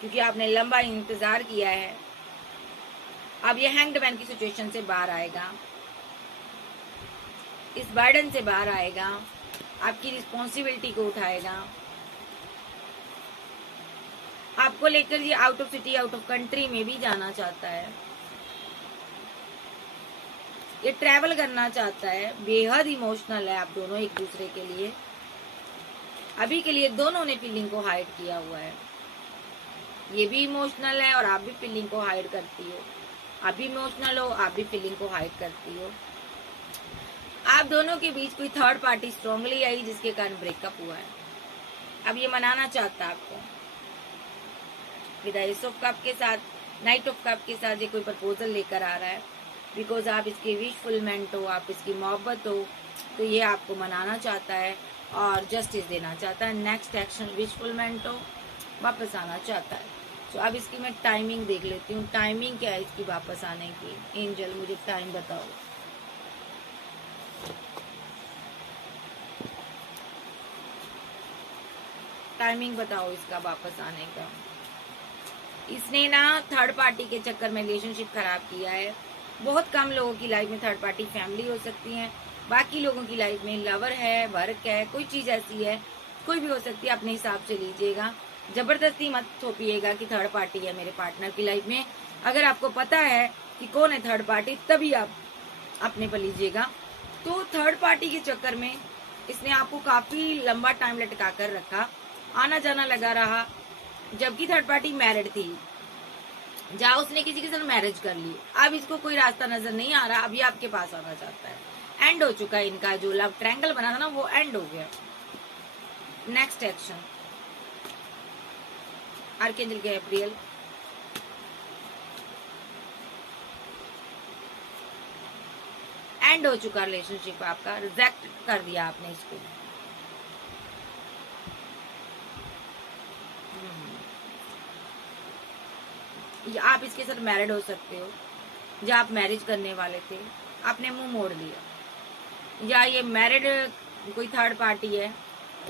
क्योंकि आपने लंबा इंतजार किया है। अब ये हैंग्ड मैन की सिचुएशन से बाहर आएगा, इस बर्डन से बाहर आएगा, आपकी रिस्पॉन्सिबिलिटी को उठाएगा। आपको लेकर ये out of city, out of country में भी जाना चाहता है, ये ट्रैवल करना चाहता है। बेहद इमोशनल है आप दोनों एक दूसरे के लिए। अभी के लिए दोनों ने फीलिंग को हाइड किया हुआ है, ये भी इमोशनल है और आप भी फीलिंग को हाइड करती हो। आप भी इमोशनल हो, आप भी फीलिंग को हाइड करती हो। आप दोनों के बीच कोई थर्ड पार्टी स्ट्रांगली आई जिसके कारण ब्रेकअप हुआ है। अब ये मनाना चाहता है आपको विद एस ऑफ कप के साथ, नाइट ऑफ कप के साथ ये कोई प्रपोजल लेकर आ रहा है। बिकॉज आप इसकी विशफुलमेंट हो, आप इसकी मोहब्बत हो, तो ये आपको मनाना चाहता है और जस्टिस देना चाहता है। नेक्स्ट एक्शन विशफुलमेंट हो, वापस आना चाहता है। तो अब इसकी मैं टाइमिंग देख लेती हूँ, टाइमिंग क्या है इसकी वापस आने की। एंजल मुझे टाइम बताओ। टाइमिंग बताओ इसका वापस आने का। इसने ना थर्ड पार्टी के चक्कर में रिलेशनशिप खराब किया है। बहुत कम लोगों की लाइफ में थर्ड पार्टी फैमिली हो सकती है, बाकी लोगों की लाइफ में लवर है, वर्क है, कोई चीज ऐसी है, कोई भी हो सकती है। अपने हिसाब से लीजिएगा, जबरदस्ती मत थोपिएगा कि थर्ड पार्टी है मेरे पार्टनर की लाइफ में। अगर आपको पता है कि कौन है थर्ड पार्टी, तभी आप अपने पर लीजिएगा। तो थर्ड पार्टी के चक्कर में इसने आपको काफी लंबा टाइम लटका कर रखा, आना जाना लगा रहा, जबकि थर्ड पार्टी मैरिड थी, जहाँ उसने किसी के साथ मैरिज कर ली। अब इसको कोई रास्ता नजर नहीं आ रहा, अभी आपके पास आना चाहता है। एंड हो चुका है इनका जो लव ट्रायंगल बना था ना, वो एंड हो गया। Next action archangel Gabriel. And हो चुका रिलेशनशिप आपका, रिजेक्ट कर दिया आपने इसको। आप इसके साथ मैरिड हो सकते हो, या आप मैरिज करने वाले थे, आपने मुंह मोड़ लिया, या ये मैरिड कोई थर्ड पार्टी है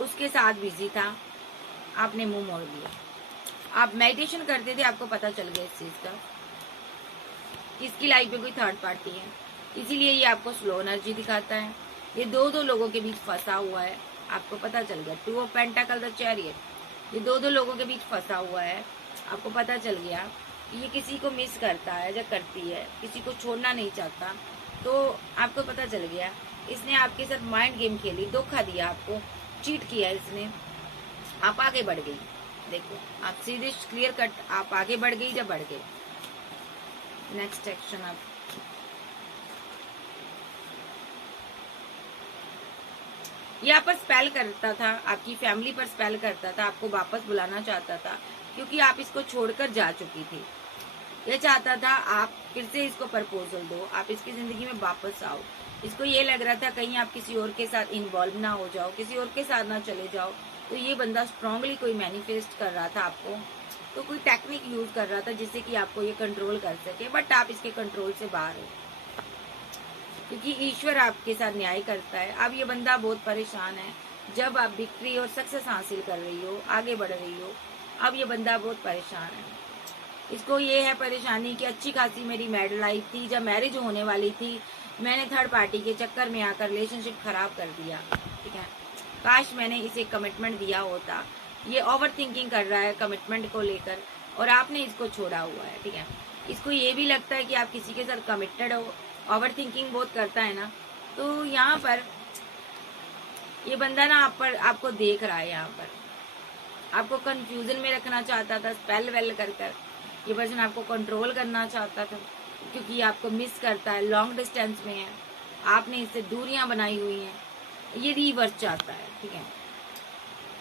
उसके साथ बिजी था, आपने मुंह मोड़ लिया। आप मेडिटेशन करते थे, आपको पता चल गया इस चीज का, इसकी लाइफ में कोई थर्ड पार्टी है, इसीलिए ये आपको स्लो एनर्जी दिखाता है। ये दो लोगों के बीच फंसा हुआ है, आपको पता चल गया। 2 ऑफ पेंटाकल द चैरियट, ये दो लोगों के बीच फंसा हुआ है, आपको पता चल गया। ये किसी को मिस करता है या करती है, किसी को छोड़ना नहीं चाहता, तो आपको पता चल गया। इसने आपके साथ माइंड गेम खेली, धोखा दिया आपको, चीट किया इसने, आप आगे बढ़ गई। देखो आप सीधे क्लियर कट, आप आगे बढ़ गई या बढ़ गई। नेक्स्ट एक्शन आप यहाँ पर स्पेल करता था, आपकी फैमिली पर स्पेल करता था, आपको वापस बुलाना चाहता था क्योंकि आप इसको छोड़कर जा चुकी थी। ये चाहता था आप फिर से इसको प्रपोजल दो, आप इसकी जिंदगी में वापस आओ। इसको ये लग रहा था कहीं आप किसी और के साथ इन्वॉल्व ना हो जाओ, किसी और के साथ ना चले जाओ। तो ये बंदा स्ट्रांगली कोई मैनिफेस्ट कर रहा था आपको, तो कोई टेक्निक यूज कर रहा था जिससे कि आपको ये कंट्रोल कर सके, बट आप इसके कंट्रोल से बाहर हो क्योंकि ईश्वर आपके साथ न्याय करता है। अब ये बंदा बहुत परेशान है, जब आप विक्ट्री और सक्सेस हासिल कर रही हो, आगे बढ़ रही हो, अब ये बंदा बहुत परेशान है। इसको ये है परेशानी कि अच्छी खासी मेरी मैरिड लाइफ थी, जब मैरिज होने वाली थी मैंने थर्ड पार्टी के चक्कर में आकर रिलेशनशिप खराब कर दिया। ठीक है, काश मैंने इसे कमिटमेंट दिया होता। ये ओवर थिंकिंग कर रहा है कमिटमेंट को लेकर और आपने इसको छोड़ा हुआ है। ठीक है, इसको ये भी लगता है कि आप किसी के साथ कमिटेड हो, ओवर थिंकिंग बहुत करता है ना। तो यहाँ पर ये बंदा ना आपको देख रहा है, यहाँ पर आपको कंफ्यूजन में रखना चाहता था, स्पेल वेल कर कर ये पर्सन आपको कंट्रोल करना चाहता था। क्योंकि ये आपको मिस करता है, लॉन्ग डिस्टेंस में है, आपने इससे दूरियां बनाई हुई हैं, ये रिवर्स चाहता है, ठीक है।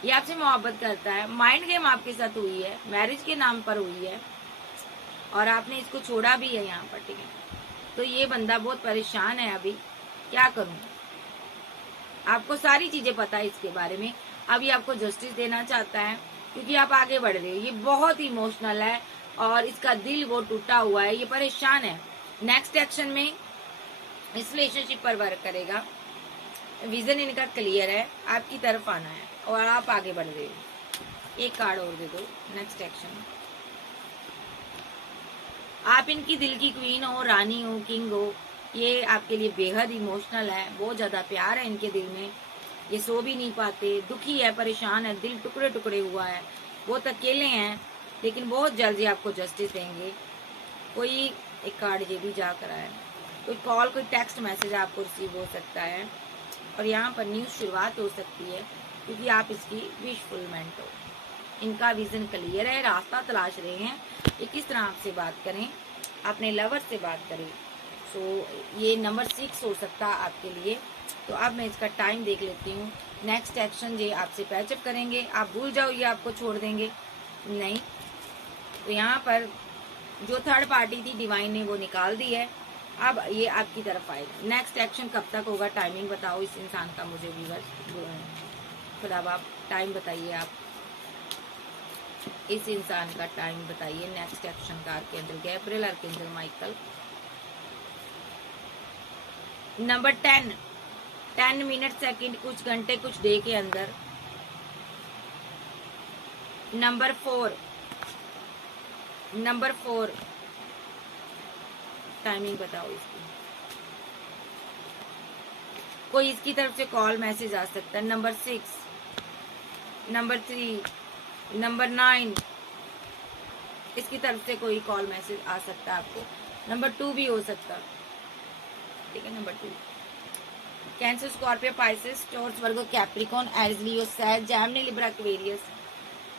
ये आपसे मोहब्बत करता है, माइंड गेम आपके साथ हुई है, मैरिज के नाम पर हुई है और आपने इसको छोड़ा भी है यहाँ पर, ठीक है। तो ये बंदा बहुत परेशान है अभी, क्या करूं। आपको सारी चीजें पता है इसके बारे में, अभी आपको जस्टिस देना चाहता है क्योंकि आप आगे बढ़ रहे हो। ये बहुत इमोशनल है और इसका दिल वो टूटा हुआ है, ये परेशान है। नेक्स्ट एक्शन में इस रिलेशनशिप पर वर्क करेगा, विजन इनका क्लियर है, आपकी तरफ आना है और आप आगे बढ़ रहे हो। एक कार्ड और दे दो। नेक्स्ट एक्शन, आप इनकी दिल की क्वीन हो, रानी हो, किंग हो। ये आपके लिए बेहद इमोशनल है, बहुत ज्यादा प्यार है इनके दिल में, ये सो भी नहीं पाते, दुखी है, परेशान है, दिल टुकड़े टुकड़े हुआ है, बहुत अकेले हैं, लेकिन बहुत जल्दी आपको जस्टिस देंगे। कोई एक कार्ड ये भी जा कर आया, कोई कॉल, कोई टेक्स्ट मैसेज आपको रिसीव हो सकता है और यहाँ पर न्यू शुरुआत हो सकती है क्योंकि आप इसकी विशफुलमेंट हो। इनका विजन क्लियर है, रास्ता तलाश रहे हैं, ये किस तरह आपसे बात करें, अपने लवर से बात करें। सो ये नंबर 6 हो सकता है आपके लिए। तो अब मैं इसका टाइम देख लेती हूँ। नेक्स्ट एक्शन ये आपसे पैचअप करेंगे, आप भूल जाओ ये आपको छोड़ देंगे नहीं। तो यहाँ पर जो थर्ड पार्टी थी डिवाइन ने वो निकाल दी है, अब ये आपकी तरफ आएगा। नेक्स्ट एक्शन कब तक होगा, टाइमिंग बताओ इस इंसान का मुझे व्यूअर्स, खुद अब आप टाइम बताइए, आप इस इंसान का टाइम बताइए। नेक्स्ट एक्शन का archangel Gabriel, archangel Michael. Number 10 minute second, कुछ घंटे कुछ डे के अंदर। नंबर 4 टाइमिंग बताओ इसकी। कोई इसकी तरफ से कॉल मैसेज आ सकता है। नंबर 6, नंबर 3, नंबर 9, इसकी तरफ से कोई कॉल मैसेज आ सकता है आपको। नंबर 2 भी हो सकता है, ठीक है। Number 2 Cancer, Scorpio, Pisces, Taurus, Virgo, Capricorn, Aries, Leo, Sag, Gemini, Libra, Aquarius.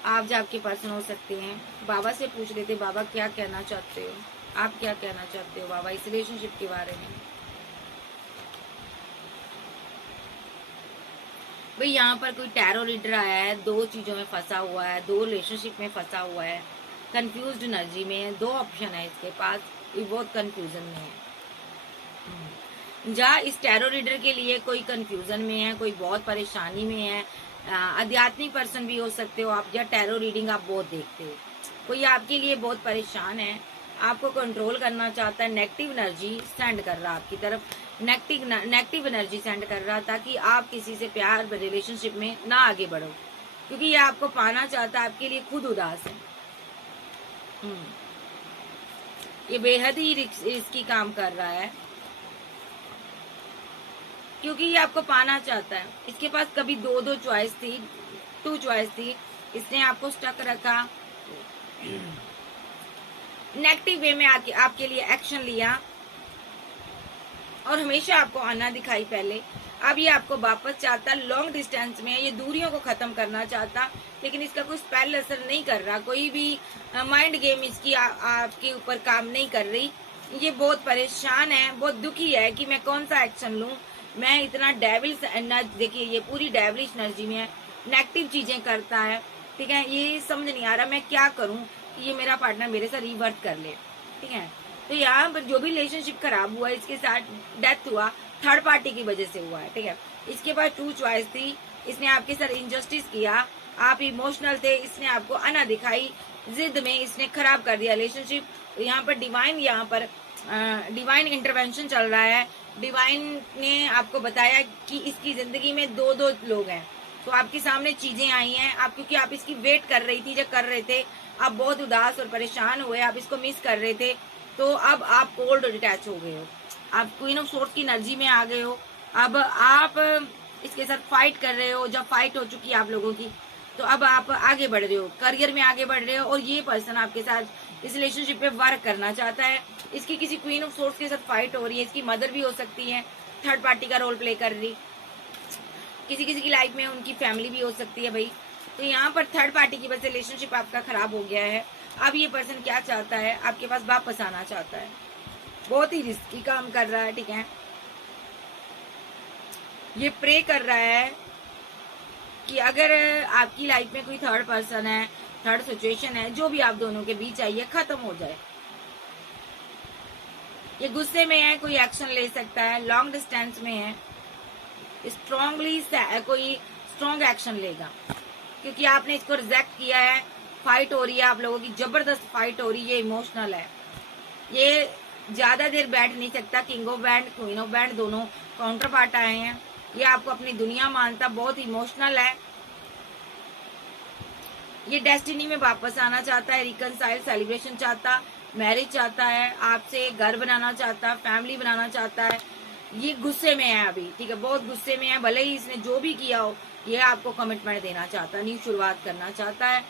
आप जो आपके पर्सन हो सकते हैं। बाबा से पूछ लेते, बाबा क्या कहना चाहते हो, आप क्या कहना चाहते हो बाबा इस रिलेशनशिप के बारे में। भाई यहाँ पर कोई टैरो रीडर आया है, 2 चीजों में फंसा हुआ है, 2 रिलेशनशिप में फंसा हुआ है, कंफ्यूज्ड एनर्जी में है, 2 ऑप्शन है इसके पास, ये बहुत कंफ्यूजन में है। जहाँ इस टैरो रीडर के लिए कोई कंफ्यूजन में है, कोई बहुत परेशानी में है, आध्यात्मिक पर्सन भी हो सकते हो आप, या टैरो रीडिंग आप बहुत देखते हो, कोई आपके लिए बहुत परेशान है, आपको कंट्रोल करना चाहता है, नेगेटिव एनर्जी सेंड कर रहा आपकी तरफ, नेगेटिव एनर्जी सेंड कर रहा ताकि आप किसी से प्यार रिलेशनशिप में ना आगे बढ़ो, क्योंकि ये आपको पाना चाहता है, आपके लिए खुद उदास है। ये बेहद ही रिस्की काम कर रहा है क्योंकि ये आपको पाना चाहता है। इसके पास कभी 2 चॉइस थी, 2 चॉइस थी, इसने आपको स्टक रखा, नेगेटिव वे में आपके लिए एक्शन लिया और हमेशा आपको आना दिखाई पहले। अब ये आपको वापस चाहता, लॉन्ग डिस्टेंस में ये दूरियों को खत्म करना चाहता, लेकिन इसका कोई स्पेल असर नहीं कर रहा, कोई भी माइंड गेम इसकी आपके ऊपर काम नहीं कर रही। ये बहुत परेशान है, बहुत दुखी है कि मैं कौन सा एक्शन लूं, मैं इतना डेविल्स एनर्जी, देखिए ये पूरी डेविलिश एनर्जी में है, नेगेटिव चीजें करता है, ठीक है। ये समझ नहीं आ रहा मैं क्या करूं कि ये मेरा पार्टनर मेरे साथ रिवर्ट कर ले, ठीक है। तो यहाँ पर जो भी रिलेशनशिप खराब हुआ, इसके साथ डेथ हुआ, थर्ड पार्टी की वजह से हुआ है, ठीक है। इसके पास 2 चॉइस थी, इसने आपके साथ इनजस्टिस किया, आप इमोशनल थे, इसने आपको अना दिखाई, जिद में इसने खराब कर दिया रिलेशनशिप। तो यहाँ पर डिवाइन इंटरवेंशन चल रहा है। डिवाइन ने आपको बताया कि इसकी जिंदगी में 2 लोग हैं, तो आपके सामने चीजें आई हैं, आप क्योंकि आप इसकी वेट कर रही थी, जब कर रहे थे आप बहुत उदास और परेशान हुए, आप इसको मिस कर रहे थे, तो अब आप कोल्ड डिटैच हो गए हो, आप क्वीन ऑफ सोर्ड्स की एनर्जी में आ गए हो। अब आप इसके साथ फाइट कर रहे हो, जब फाइट हो चुकी है आप लोगों की, तो अब आप आगे बढ़ रहे हो, करियर में आगे बढ़ रहे हो, और ये पर्सन आपके साथ इस रिलेशनशिप पे वर्क करना चाहता है। इसकी किसी क्वीन ऑफ सोर्ड्स के साथ फाइट हो रही है, इसकी मदर भी हो सकती है, थर्ड पार्टी का रोल प्ले कर रही, किसी की लाइफ में उनकी फैमिली भी हो सकती है भाई। तो यहाँ पर थर्ड पार्टी की वजह से रिलेशनशिप आपका खराब हो गया है। अब ये पर्सन क्या चाहता है, आपके पास वापस आना चाहता है, बहुत ही रिस्की काम कर रहा है, ठीक है। ये प्रे कर रहा है कि अगर आपकी लाइफ में कोई थर्ड पर्सन है, थर्ड सिचुएशन है, जो भी आप दोनों के बीच है, ये खत्म हो जाए। ये गुस्से में है, कोई एक्शन ले सकता है, लॉन्ग डिस्टेंस में है, स्ट्रांगली कोई स्ट्रॉन्ग एक्शन लेगा, क्योंकि आपने इसको रिजेक्ट किया है। फाइट हो रही है आप लोगों की, जबरदस्त फाइट हो रही है, इमोशनल है, ये ज्यादा देर बैठ नहीं सकता। King of band, queen of band दोनों काउंटर पार्ट आए हैं। ये आपको अपनी दुनिया मानता, बहुत इमोशनल है। ये डेस्टिनी में वापस आना चाहता है, रिकनसाइल सेलिब्रेशन चाहता, मैरिज चाहता है, आपसे घर बनाना चाहता, फैमिली बनाना चाहता है। ये गुस्से में है अभी, ठीक है, बहुत गुस्से में है। भले ही इसने जो भी किया हो, ये आपको कमिटमेंट देना चाहता है, न्यू शुरुआत करना चाहता है,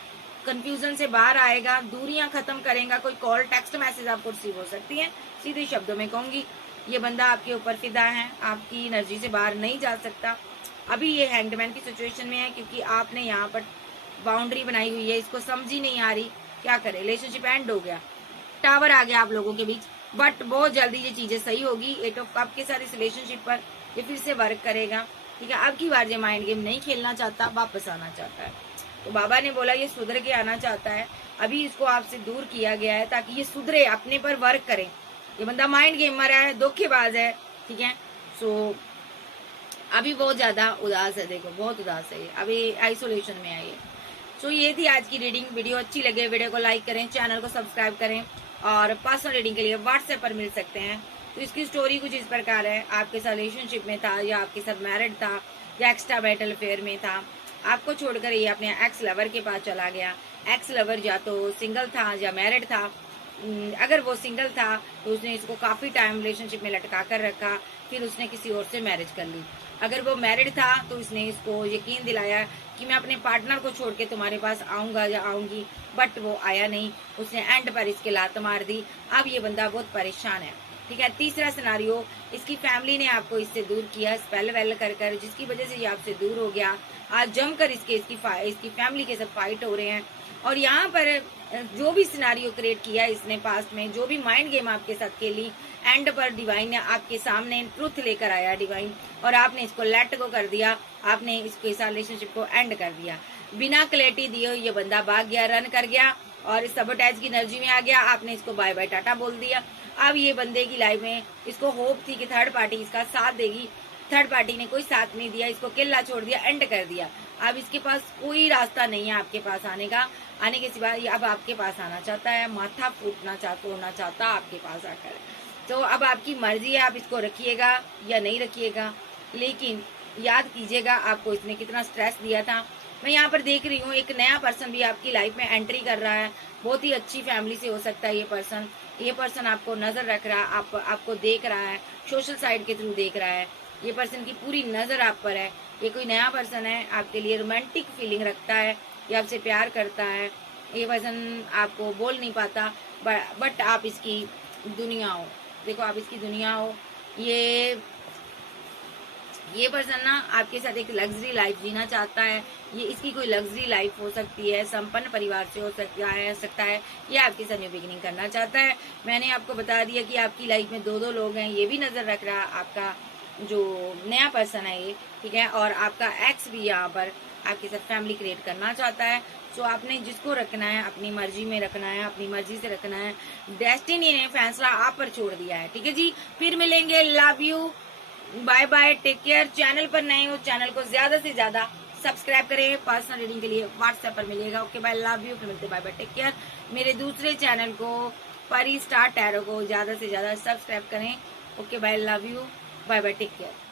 कंफ्यूजन से बाहर आएगा, दूरियां खत्म करेगा। कोई कॉल, टेक्स्ट मैसेज आपको रिसीव हो सकती है। सीधे शब्दों में कहूंगी, ये बंदा आपके ऊपर फिदा है, आपकी एनर्जी से बाहर नहीं जा सकता। अभी ये हैंगमैन की सिचुएशन में है, क्योंकि आपने यहाँ पर बाउंड्री बनाई हुई है, इसको समझ ही नहीं आ रही क्या करे। रिलेशनशिप एंड हो गया, टावर आ गया आप लोगों के बीच, बट बहुत जल्दी ये चीजें सही होगी। 8 ऑफ कप के साथ इस रिलेशनशिप पर ये फिर से वर्क करेगा, ठीक है। अब की बार ये माइंड गेम नहीं खेलना चाहता, वापस आना चाहता है। तो बाबा ने बोला ये सुधर के आना चाहता है। अभी इसको आपसे दूर किया गया है ताकि ये सुधरे, अपने पर वर्क करे। ये बंदा माइंड गेमर है, धोखेबाज है, ठीक है। सो अभी बहुत ज्यादा उदास है, देखो बहुत उदास है, अभी आइसोलेशन में है ये। सो ये थी आज की रीडिंग। वीडियो अच्छी लगे वीडियो को लाइक करें, चैनल को सब्सक्राइब करें, और पर्सनल रीडिंग के लिए व्हाट्सएप पर मिल सकते हैं। तो इसकी स्टोरी कुछ इस प्रकार है, आपके साथ रिलेशनशिप में था, या आपके साथ मैरिड था, या एक्स्ट्रा बैटल फेयर में था, आपको छोड़कर ये अपने एक्स लवर के पास चला गया। एक्स लवर या तो सिंगल था या मैरिड था। अगर वो सिंगल था तो उसने इसको काफी टाइम रिलेशनशिप में लटका कर रखा, फिर उसने किसी और से मैरिज कर ली। अगर वो मैरिड था तो इसने इसको यकीन दिलाया कि मैं अपने पार्टनर को छोड़ के तुम्हारे पास आऊंगा या आऊंगी, बट वो आया नहीं, उसने एंड पर इसके लात मार दी। अब ये बंदा बहुत परेशान है, ठीक है। तीसरा सिनारियो, इसकी फैमिली ने आपको इससे दूर किया, स्पेल वेल कर, जिसकी वजह से ये आपसे दूर हो गया। आज जमकर इसकी फैमिली के साथ फाइट हो रहे हैं। और यहाँ पर जो भी सिनारियो क्रिएट किया इसने पास्ट में, जो भी माइंड गेम आपके साथ खेली, एंड पर डिवाइन ने आपके सामने ट्रुथ लेकर आया डिवाइन, और आपने इसको लेट गो कर दिया, आपने इसके साथ रिलेशनशिप को एंड कर दिया। बिना क्लैरिटी दिए ये बंदा भाग गया, रन कर गया, और सबोटैज की एनर्जी में आ गया। आपने इसको बाय बाय टाटा बोल दिया। अब ये बंदे की लाइफ में इसको होप थी कि थर्ड पार्टी इसका साथ देगी, थर्ड पार्टी ने कोई साथ नहीं दिया, इसको किल्ला छोड़ दिया, एंड कर दिया। अब इसके पास कोई रास्ता नहीं है आपके पास आने का, आने के सिवा ये अब आपके पास आना चाहता है, माथा फूटना चाहता आपके पास आकर। तो अब आपकी मर्जी है, आप इसको रखिएगा या नहीं रखिएगा, लेकिन याद कीजिएगा आपको इसने कितना स्ट्रेस दिया था। मैं यहाँ पर देख रही हूँ एक नया पर्सन भी आपकी लाइफ में एंट्री कर रहा है। बहुत ही अच्छी फैमिली से हो सकता है ये पर्सन आपको नजर रख रहा है, आपको देख रहा है, सोशल साइड के थ्रू देख रहा है। ये पर्सन की पूरी नजर आप पर है। ये कोई नया पर्सन है, आपके लिए रोमांटिक फीलिंग रखता है, ये आपसे प्यार करता है। ये पर्सन आपको बोल नहीं पाता, बट आप इसकी दुनिया हो, देखो आप इसकी दुनिया हो। ये पर्सन ना आपके साथ एक लग्जरी लाइफ जीना चाहता है। ये इसकी कोई लग्जरी लाइफ हो सकती है, संपन्न परिवार से हो सकता है। ये आपके साथ न्यू बिगिनिंग करना चाहता है। मैंने आपको बता दिया कि आपकी लाइफ में 2 लोग हैं, ये भी नजर रख रहा है आपका जो नया पर्सन है ये, ठीक है। और आपका एक्स भी यहाँ पर आपके साथ फैमिली क्रिएट करना चाहता है। सो आपने जिसको रखना है अपनी मर्जी में रखना है, अपनी मर्जी से रखना है। डेस्टिनी ने फैसला आप पर छोड़ दिया है, ठीक है जी। फिर मिलेंगे, love you, bye bye, take care. Channel पर नए हो, चैनल को ज्यादा से ज्यादा सब्सक्राइब करें। पर्सनल रीडिंग के लिए व्हाट्सएप पर मिलेगा। ओके बाय, लव यू, फिर मिलते बाय बाय, टेक केयर। मेरे दूसरे चैनल को परी स्टार टैरो को ज्यादा से ज्यादा सब्सक्राइब करें। Okay bye, love you, bye bye, take care.